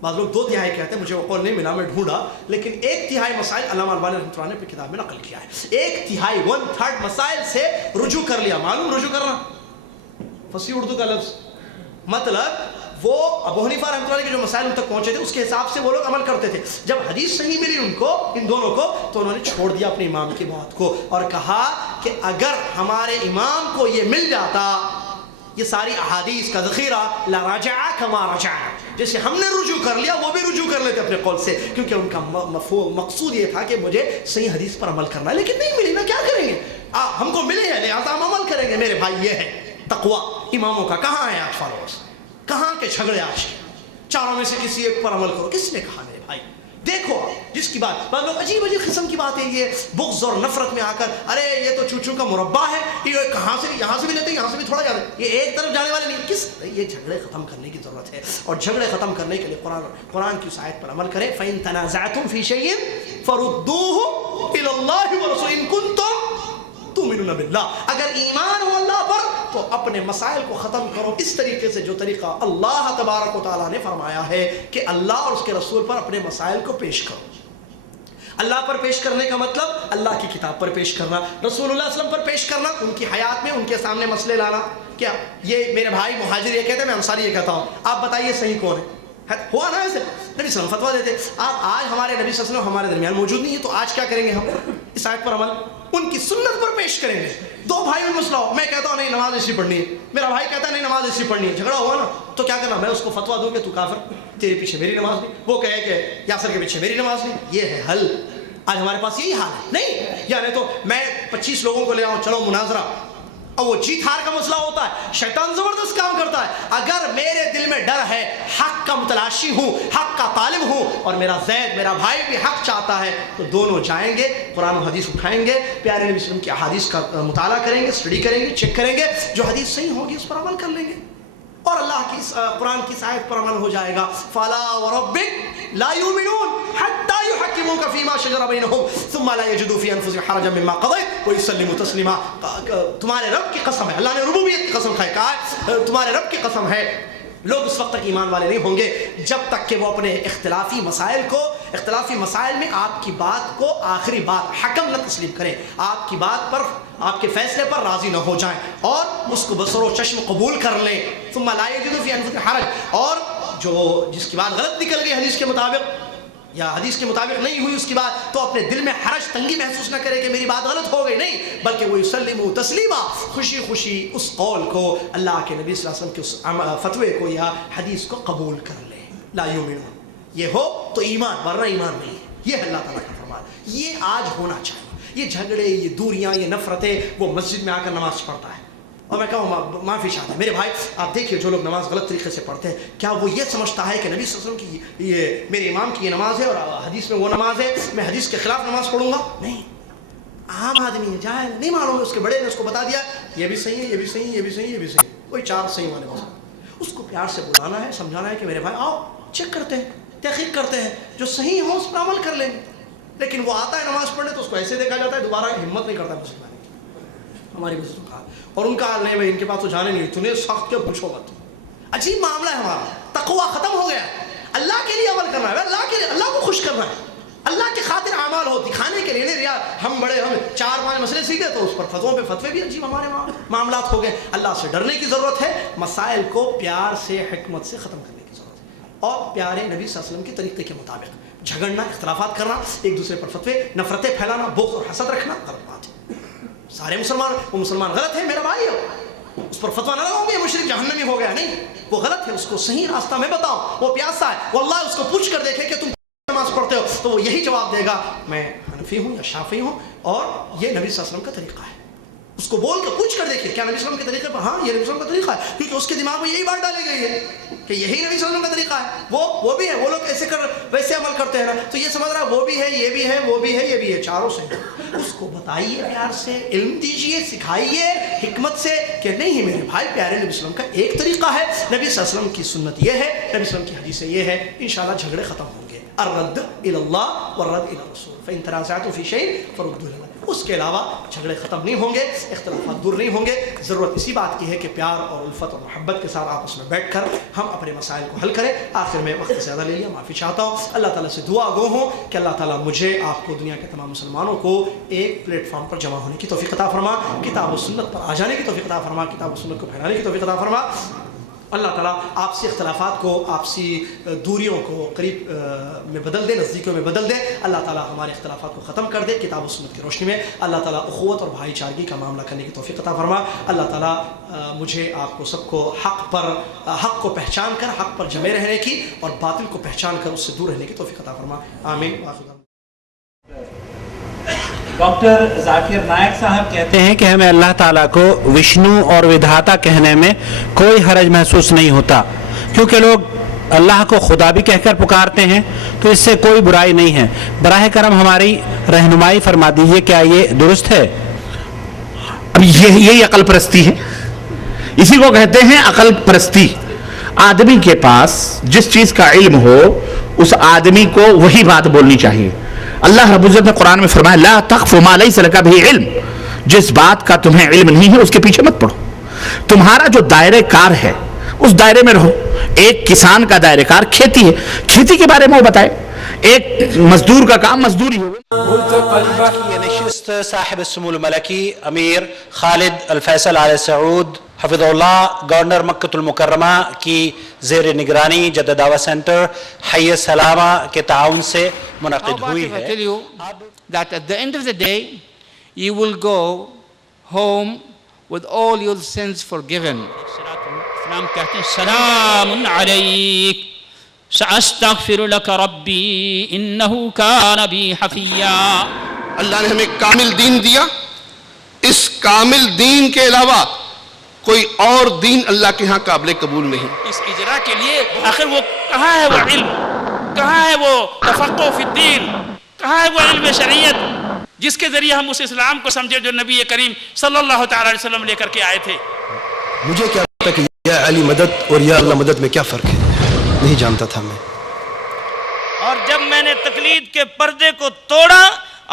بعض لوگ 2/3 کہتے ہیں، مجھے وہ قول نہیں ملا، میں ڈھونڈا، لیکن 1/3 مسائل علامہ البانی رحمۃ اللہ نے اپنی کتاب میں نقل کیا ہے۔ 1/3 1/3 مسائل سے رجوع کر لیا۔ معلوم رجوع کرنا فصیح اردو کا لفظ، مطلب وہ ابو حنیفہ رحمۃ اللہ علیہ کے جو مسائل ان تک پہنچے تھے اس کے حساب سے وہ لوگ عمل کرتے تھے۔ جب حدیث صحیح ملی ان کو، ان دونوں کو، تو انہوں نے چھوڑ دیا اپنے امام کی بات کو اور کہا کہ اگر ہمارے امام کو یہ مل جاتا، یہ ساری احادیث کا ذخیرہ، لراجع کما رجع، جیسے ہم نے رجوع کر لیا وہ بھی رجوع کر لیتے اپنے قول سے، کیونکہ ان کا مقصود یہ تھا کہ مجھے صحیح حدیث پر عمل کرنا ہے، لیکن نہیں ملی نا، کیا کریں گے؟ ہم کو ملے ہیں لہٰذا ہم عمل کریں گے۔ میرے بھائی یہ ہے تقویٰ اماموں کا۔ کہاں ہے آج فالوورز؟ کہاں کے جھگڑے آج کے؟ چاروں میں سے کسی ایک پر عمل کرو، کس نے کہا میرے بھائی؟ دیکھو جس کی بات، بعض لوگ عجیب عجیب قسم کی باتیں، یہ بغض اور نفرت میں آ کر، ارے یہ تو چوچو کا مربع ہے، یہ کہاں سے، یہاں سے بھی لیتے ہیں، یہاں سے بھی تھوڑا جاتے ہیں، یہ ایک طرف جانے والے نہیں۔ کس؟ یہ جھگڑے ختم کرنے کی ضرورت ہے، اور جھگڑے ختم کرنے کے لیے قرآن کی اس آیت پر عمل کریں، فَإِن تَنَازَعْتُمْ فِي شَيْءٍ فَرُدُّوهُ إِلَى اللَّهِ وَرَسُولِهِ إِن كُنتُمْ تُؤْمِنُونَ بِاللَّهِ۔ اگر ایمان ہو اللہ پر تو اپنے مسائل کو ختم کرو اس طریقے سے جو طریقہ اللہ تبارک و تعالیٰ نے فرمایا ہے کہ اللہ اور اس کے رسول پر اپنے مسائل کو پیش کرو۔ اللہ پر پیش کرنے کا مطلب اللہ کی کتاب پر پیش کرنا، رسول اللہ صلی اللہ علیہ وسلم پر پیش کرنا، ان کی حیات میں ان کے سامنے مسئلے لانا۔ کیا یہ میرے بھائی مہاجر یہ کہتے ہیں، میں انصاری یہ کہتا ہوں، آپ بتائیے صحیح کون ہے؟ ہوا نا ایسے؟ نبی صلی اللہ علیہ وسلم فتویٰ دیتے، آپ آج ہمارے نبی صلی اللہ علیہ وسلم ہمارے درمیان موجود نہیں ہے، تو آج کیا کریں گے؟ ہم اس آیت پر عمل ان کی سنت پر پیش کریں گے۔ دو بھائی میں مسئلہ ہو، میں کہتا ہوں نہیں نماز ایسی پڑھنی ہے، میرا بھائی کہتا ہے نہیں نماز ایسی پڑھنی ہے، جھگڑا ہوا نا، تو کیا کرنا؟ میں اس کو فتویٰ دوں کہ تو کافر، تیرے پیچھے میری نماز نہیں، وہ کہے کہ یاسر کے پیچھے میری نماز نہیں۔ یہ ہے حل۔ آج ہمارے پاس یہی حال ہے نہیں، یعنی تو میں 25 لوگوں کو لے آؤں، چلو مناظرہ، اور وہ جیت ہار کا مسئلہ ہوتا ہے، شیطان زبردست کام کرتا ہے۔ اگر میرے دل میں ڈر ہے، حق کا متلاشی ہوں، حق کا طالب ہوں، اور میرا زید میرا بھائی بھی حق چاہتا ہے، تو دونوں جائیں گے، قرآن و حدیث اٹھائیں گے، پیارے نبی صلی اللہ علیہ وسلم کی احادیث کا مطالعہ کریں گے، اسٹڈی کریں گے، چیک کریں گے، جو حدیث صحیح ہوگی اس پر عمل کر لیں گے، اور اللہ کی قرآن کی آیت پر عمل ہو جائے گا۔ فَلَا وَرَبِّكَ لَا يُؤْمِنُونَ حَتَّى يُحَكِّمُوكَ فِي مَا شَجَرَ بَيْنَهُمْ ثُمَّ لَا يَجِدُوا فِي أَنفُسِهِمْ حَرَجًا مِّمَّا قَضَيْتَ وَيُسَلِّمُوا تَسْلِيمًا۔ تمہارے رب کی قسم ہے، اللہ نے ربوبیت کی قسم کہا ہے، تمہارے رب کی قسم ہے، لوگ اس وقت تک ایمان والے نہیں ہوں گے جب تک کہ وہ اپنے اختلافی مسائل میں آپ کی بات کو آخری بات حکم نہ تسلیم کریں، آپ کی بات پر، آپ کے فیصلے پر راضی نہ ہو جائیں اور اس کو بصر و چشم قبول کر لیں۔ ثم لا یجدوا فی انفسہم حرج، اور جو جس کی بات غلط نکل گئی حدیث کے مطابق یا حدیث کے مطابق نہیں ہوئی اس کی بات، تو اپنے دل میں حرج تنگی محسوس نہ کرے کہ میری بات غلط ہو گئی، نہیں، بلکہ وہ یسلموا تسلیما، خوشی خوشی اس قول کو، اللہ کے نبی صلی اللہ علیہ وسلم کے اس فتوے کو یا حدیث کو قبول کر لیں۔ لا یؤمنون، یہ ہو تو ایمان، ورنہ ایمان نہیں ہے۔ یہ اللہ تعالیٰ کا فرمان، یہ آج ہونا چاہیے۔ یہ جھگڑے، یہ دوریاں، یہ نفرتیں، وہ مسجد میں آ کر نماز پڑھتا ہے اور میں کہوں معافی چاہتا ہے، میرے بھائی آپ دیکھیے جو لوگ نماز غلط طریقے سے پڑھتے ہیں، کیا وہ یہ سمجھتا ہے کہ نبی صلی اللہ علیہ وسلم کی یہ میرے امام کی یہ نماز ہے اور حدیث میں وہ نماز ہے، میں حدیث کے خلاف نماز پڑھوں گا؟ نہیں، عام آدمی ہے، جاہل نہیں معلوم ہے، اس کے بڑے نے اس کو بتا دیا یہ بھی صحیح ہے، یہ بھی صحیح ہے، یہ بھی صحیح ہے، یہ بھی صحیح ہے، کوئی 4 صحیح والے مسئلے، اس کو پیار سے بلانا ہے، سمجھانا ہے کہ میرے بھائی آؤ چیک کرتے ہیں، تحقیق کرتے ہیں، جو صحیح ہو اس پر عمل کر لیں گے۔ لیکن وہ آتا ہے نماز پڑھنے تو اس کو ایسے دیکھا جاتا ہے، دوبارہ ہمت نہیں کرتا مسلمان کی، ہماری مسلم کا، اور ان کا حال نہیں بھائی ان کے پاس تو جانے نہیں، تمہیں سخت کے پوچھو مت۔ عجیب معاملہ ہے ہمارا، تقویٰ ختم ہو گیا، اللہ کے لیے عمل کرنا ہے، اللہ کے لیے، اللہ کو خوش کرنا ہے، اللہ کی خاطر اعمال ہو، دکھانے کے لیے نہیں۔ یار ہم بڑے، ہم 4-5 مسئلے سیکھے تو اس پر فتووں پہ فتوے بھی عجیب ہمارے معاملات ہو گئے۔ اللہ سے ڈرنے کی ضرورت ہے، مسائل کو پیار سے، حکمت سے ختم کرنے کی ضرورت ہے، اور پیارے نبی صلی اللہ علیہ وسلم کے طریقے کے مطابق جھگڑنا، اختلافات کرنا، ایک دوسرے پر فتوے، نفرتیں پھیلانا، بغض اور حسد رکھنا غلط بات ہے۔ سارے مسلمان، وہ مسلمان غلط ہے، میرا بھائی ہے، اس پر فتویٰ نہ لگاؤں گے مشرک جہنمی ہو گیا، نہیں، وہ غلط ہے، اس کو صحیح راستہ میں بتاؤ، وہ پیاسا ہے، واللہ اس کو پوچھ کر دیکھے کہ تم نماز پڑھتے ہو، تو وہ یہی جواب دے گا میں حنفی ہوں یا شافعی ہوں، اور یہ نبی صلی اللہ علیہ وسلم کا طریقہ ہے۔ اس کو بول کے پوچھ کر دیکھیں کیا نبی صلی اللہ علیہ وسلم کے طریقے پر، ہاں یہ نبی صلی اللہ علیہ وسلم کا طریقہ ہے، کیونکہ اس کے دماغ میں یہی بات ڈالی گئی ہے کہ یہی نبی صلی اللہ علیہ وسلم کا طریقہ ہے. وہ بھی ہے، وہ لوگ ایسے ویسے عمل کرتے ہیں نا، تو یہ سمجھ رہا وہ بھی ہے، یہ بھی ہے، وہ بھی ہے، یہ بھی ہے، چاروں سے. اس کو بتائیے پیار سے، علم دیجیے، سکھائیے حکمت سے کہ نہیں میرے بھائی پیارے نبی صلی اللہ علیہ وسلم کا ایک طریقہ ہے، نبی صلی اللہ علیہ وسلم کی سنت یہ ہے، نبی صلی اللہ علیہ وسلم کی حدیثیں یہ ہے. انشاءاللہ جھگڑے ختم ہوں گے. الرد الی اللہ والرد الی الرسول فإن تنازعتم فی شیء فردوه الی اللہ. اس کے علاوہ جھگڑے ختم نہیں ہوں گے، اختلافات دور نہیں ہوں گے. ضرورت اسی بات کی ہے کہ پیار اور الفت اور محبت کے ساتھ آپس میں بیٹھ کر ہم اپنے مسائل کو حل کریں. آخر میں وقت زیادہ لے لیا، معافی چاہتا ہوں. اللہ تعالیٰ سے دعا گو ہوں کہ اللہ تعالیٰ مجھے آپ کو دنیا کے تمام مسلمانوں کو ایک پلیٹ فارم پر جمع ہونے کی توفیق عطا فرما، کتاب و سنت پر آ جانے کی توفیق عطا فرما، کتاب و سنت کو پھیلانے کی توفیق عطا فرما. اللہ تعالیٰ آپسی اختلافات کو، آپسی دوریوں کو قریب میں بدل دے، نزدیکیوں میں بدل دے. اللہ تعالیٰ ہمارے اختلافات کو ختم کر دے کتاب و سنت کی روشنی میں. اللہ تعالیٰ اخوت اور بھائی چارگی کا معاملہ کرنے کی توفیق عطا فرما. اللہ تعالیٰ مجھے آپ کو سب کو حق کو پہچان کر حق پر جمے رہنے کی اور باطل کو پہچان کر اس سے دور رہنے کی توفیق عطا فرما. آمین. ڈاکٹر ذاکر نائک صاحب کہتے ہیں کہ ہمیں اللہ تعالیٰ کو وشنو اور ودھاتا کہنے میں کوئی حرج محسوس نہیں ہوتا، کیونکہ لوگ اللہ کو خدا بھی کہہ کر پکارتے ہیں، تو اس سے کوئی برائی نہیں ہے. براہ کرم ہماری رہنمائی فرما دیجیے، کیا یہ درست ہے؟ اب یہی عقل پرستی ہے، اسی کو کہتے ہیں عقل پرستی. آدمی کے پاس جس چیز کا علم ہو اس آدمی کو وہی بات بولنی چاہیے. اللہ رب العزت نے قرآن میں فرمایا لا تخف ما لیس لک بہ علم، جس بات کا تمہیں علم نہیں ہے اس کے پیچھے مت پڑو. تمہارا جو دائرہ کار ہے اس دائرے میں رہو. ایک کسان کا دائرہ کار کھیتی ہے، کھیتی کے بارے میں وہ بتائے. ایک مزدور کا کام مزدوری ہو. یہ نشست صاحب السمو الملکی امیر خالد الفیصل آل سعود حفظ اللہ گورنر مکۃ المکرمہ کی زیر نگرانی جدہ دعویٰ سینٹر حی السلامہ کے تعاون سے منعقد ہوئی ہے. I tell you that at the end of the day you will go home with all your sins forgiven. اسلام کہتے ہیں سلام علیک سأستغفر لك ربی انه كان بی حفیا. اللہ نے ہمیں کامل دین دیا، اس کامل دین کے علاوہ کوئی اور دین اللہ کے ہاں قابل قبول نہیں. اس اجرا کے لیے آخر وہ کہاں ہے وہ علم، کہاں ہے وہ تفقہ فی الدین، کہاں ہے وہ علم شریعت جس کے ذریعے ہم اس اسلام کو سمجھے جو نبی کریم صلی اللہ تعالی علیہ وسلم لے کر کے آئے تھے. مجھے کیا پتا کہ یا علی مدد اور یا اللہ مدد میں کیا فرق ہے، نہیں جانتا تھا میں. اور جب میں نے تقلید کے پردے کو توڑا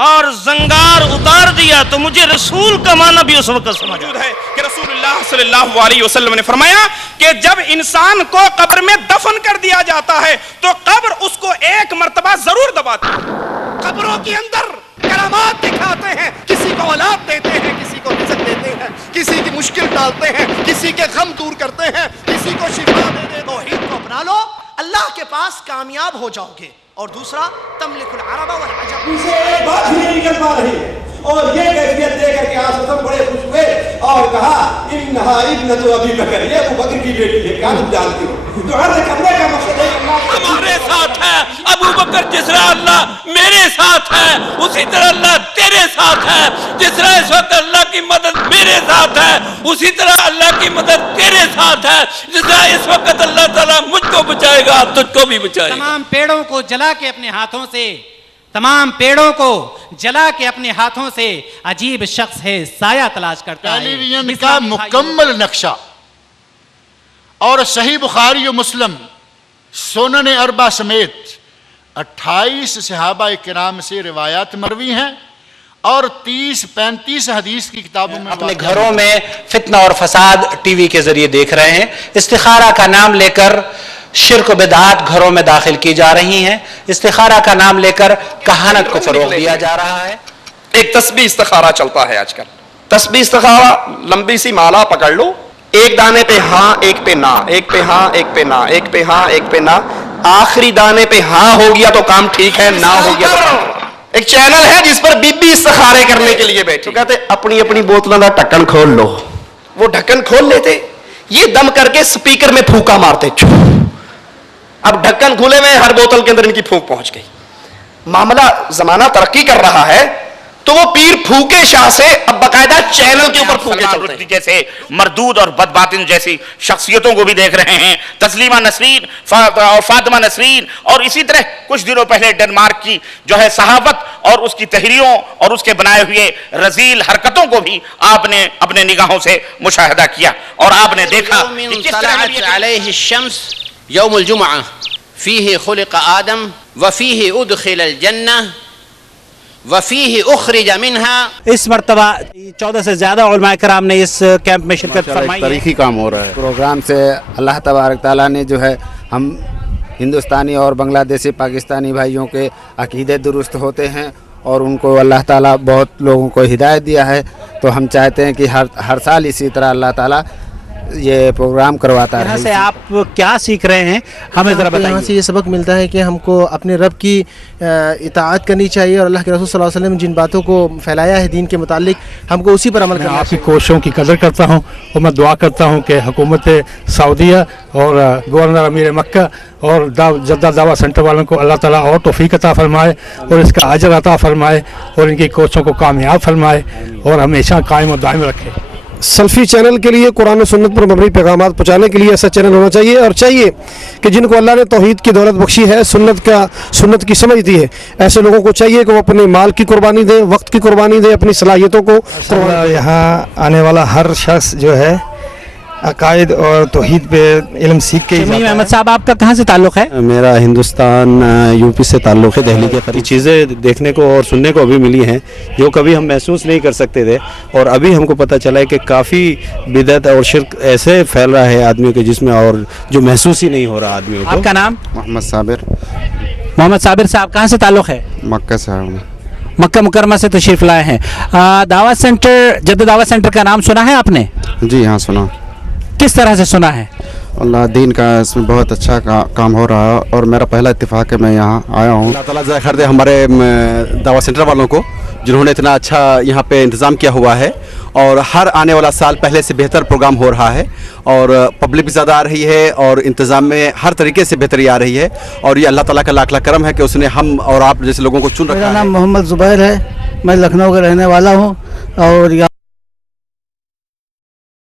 اور زنگار اتار دیا تو مجھے رسول کا معنی بھی اس وقت سمجھ ہے کہ رسول اللہ صلی اللہ علیہ وسلم نے فرمایا کہ جب انسان کو قبر میں دفن کر دیا جاتا ہے تو قبر اس کو ایک مرتبہ ضرور دباتی ہے. قبروں کے اندر کرامات دکھاتے ہیں، کسی کو اولاد دیتے ہیں، کسی کو رزق دیتے ہیں، کسی کی مشکل ڈالتے ہیں، کسی کے غم دور کرتے ہیں، کسی کو شفا دے دے. توحید کو اپنا لو، اللہ کے پاس کامیاب ہو جاؤ گے. اور دوسرا تملک العرب والعجم. ان سے ایک بات بھی نہیں نکل پا رہی ہے اور یہ کیفیت دے کر کے آپ سب بڑے خوش ہوئے اور کہا انہا ابنت ابی بکر، یہ ابو بکر کی بیٹی ہے. کیا تم جانتی ہو؟ تو عرض کرنے کا مقصد ہے ہمارے ساتھ ہے ابو بکر، جس طرح اللہ میرے ساتھ ہے اسی طرح اللہ تیرے ساتھ ہے. جس طرح اس وقت اللہ کی مدد میرے ساتھ ہے اسی طرح اللہ کی مدد تیرے ساتھ ہے. جس طرح اس وقت اللہ تعالیٰ مجھ کو بچائے گا تجھ کو بھی بچائے گا. تمام پیڑوں کو جلا کے اپنے ہاتھوں سے، تمام پیڑوں کو جلا کے اپنے ہاتھوں سے عجیب شخص ہے سایہ تلاش کرتا ہے. ٹیلی ویژن کا مکمل نقشہ اور صحیح بخاری و مسلم سنن اربع سمیت 28 صحابہ کرام سے روایات مروی ہیں اور 30-35 حدیث کی کتابوں میں. اپنے گھروں میں فتنہ اور فساد ٹی وی کے ذریعے دیکھ رہے ہیں. استخارہ کا نام لے کر شرک و بدعات گھروں میں داخل کی جا رہی ہیں. استخارہ کا نام لے کر کہانت کو فروغ دیا جا رہا ہے. ایک تسبیح استخارہ چلتا ہے آج کل. تسبیح استخارہ لمبی سی مالا پکڑ لو، ایک دانے پہ ہاں ایک پہ نہ، ایک پہ ہاں ایک پہ نہ، ایک پہ ہاں ایک پہ نہ. آخری دانے پہ ہاں ہو گیا تو کام ٹھیک ہے، نہ ہو گیا تو کام. ایک چینل ہے جس پر بی بی استخارے کرنے کے لیے بیٹھے، کہتے اپنی اپنی بوتلوں کا ڈھکن کھول لو. وہ ڈھکن کھول لیتے، یہ دم کر کے سپیکر میں پھونکا مارتے. اب ڈھکن کھلے میں ہر بوتل کے اندر ان کی پھونک پہنچ گئی. معاملہ زمانہ ترقی کر رہا ہے تو وہ پیر پھوکے شاہ سے اب باقاعدہ چینل کے اوپر پھوکے چلتے ہیں، جیسے مردود اور بدباطن جیسی شخصیتوں کو بھی دیکھ رہے ہیں، تسلیمہ نسرین اور فاطمہ نسرین، اور اسی طرح کچھ دنوں پہلے ڈنمارک کی جو ہے صحافت اور اس کی تحریروں اور اس کے بنائے ہوئے رذیل حرکتوں کو بھی آپ نے اپنے نگاہوں سے مشاہدہ کیا، اور آپ نے دیکھا کہ کس طرح علیہ الشمس یوم الجمعہ فیہ خلق آدم وفیہ ادخل الجنہ وفیہ اخرج منہا۔ اس مرتبہ 14 سے زیادہ علماء کرام نے اس کیمپ میں شرکت فرمائی ہے۔ تاریخی کام ہو رہا ہے پروگرام سے اللہ تبارک تعالیٰ نے جو ہے ہم ہندوستانی اور بنگلہ دیشی پاکستانی بھائیوں کے عقیدے درست ہوتے ہیں اور ان کو اللہ تعالیٰ بہت لوگوں کو ہدایت دیا ہے، تو ہم چاہتے ہیں کہ ہر سال اسی طرح اللہ تعالیٰ یہ پروگرام کرواتا ہے۔ یہاں سے آپ کیا سیکھ رہے ہیں ہمیں ذرا بتائیے۔ یہاں سے یہ سبق ملتا ہے کہ ہم کو اپنے رب کی اطاعت کرنی چاہیے اور اللہ کے رسول صلی اللہ علیہ وسلم جن باتوں کو پھیلایا ہے دین کے متعلق ہم کو اسی پر عمل کرنا ہے۔ آپ کی کوششوں کی قدر کرتا ہوں اور میں دعا کرتا ہوں کہ حکومت سعودیہ اور گورنر امیر مکہ اور جدہ دعویٰ سینٹر والوں کو اللہ تعالیٰ اور توفیق عطا فرمائے اور اس کا اجر عطا فرمائے اور ان کی کوششوں کو کامیاب فرمائے اور ہمیشہ قائم و دائم رکھے۔ سلفی چینل کے لیے قرآن و سنت پر مبنی پیغامات پہنچانے کے لیے ایسا چینل ہونا چاہیے، اور چاہیے کہ جن کو اللہ نے توحید کی دولت بخشی ہے، سنت کی سمجھ دی ہے، ایسے لوگوں کو چاہیے کہ وہ اپنے مال کی قربانی دیں، وقت کی قربانی دیں، اپنی صلاحیتوں کو یہاں آنے والا ہر شخص جو ہے عقائد اور توحید پہ علم سیکھ کے شمیم احمد صاحب آپ کا کہاں سے تعلق ہے؟ میرا ہندوستان یو پی سے تعلق ہے، دہلی کے قریب۔ چیزیں دیکھنے کو اور سننے کو ابھی ملی ہیں جو کبھی ہم محسوس نہیں کر سکتے تھے، اور ابھی ہم کو پتہ چلا ہے کہ کافی بدعت اور شرک ایسے پھیل رہا ہے آدمیوں کے جس میں اور جو محسوس ہی نہیں ہو رہا آدمیوں کو۔ آپ کا نام؟ محمد صابر۔ محمد صابر صاحب کہاں سے تعلق ہے؟ مکہ سے۔ مکہ مکرمہ سے تشریف لائے ہیں۔ دعوت سینٹر، جدہ دعوت سینٹر کا نام سنا ہے آپ نے؟ جی ہاں سنا۔ کس طرح سے سنا ہے؟ اللہ دین کا اس میں بہت اچھا کام ہو رہا ہے اور میرا پہلا اتفاق ہے میں یہاں آیا ہوں۔ اللہ تعالیٰ ذائقہ خیر دے ہمارے دعوت سینٹر والوں کو جنہوں نے اتنا اچھا یہاں پہ انتظام کیا ہوا ہے، اور ہر آنے والا سال پہلے سے بہتر پروگرام ہو رہا ہے، اور پبلک بھی زیادہ آ رہی ہے اور انتظام میں ہر طریقے سے بہتری آ رہی ہے، اور یہ اللہ تعالیٰ کا لاکھ لاکھ کرم ہے کہ اس نے ہم اور آپ جیسے لوگوں کو چن رکھا ہے۔ میرا نام محمد زبیر ہے، میں لکھنؤ کا رہنے والا ہوں اور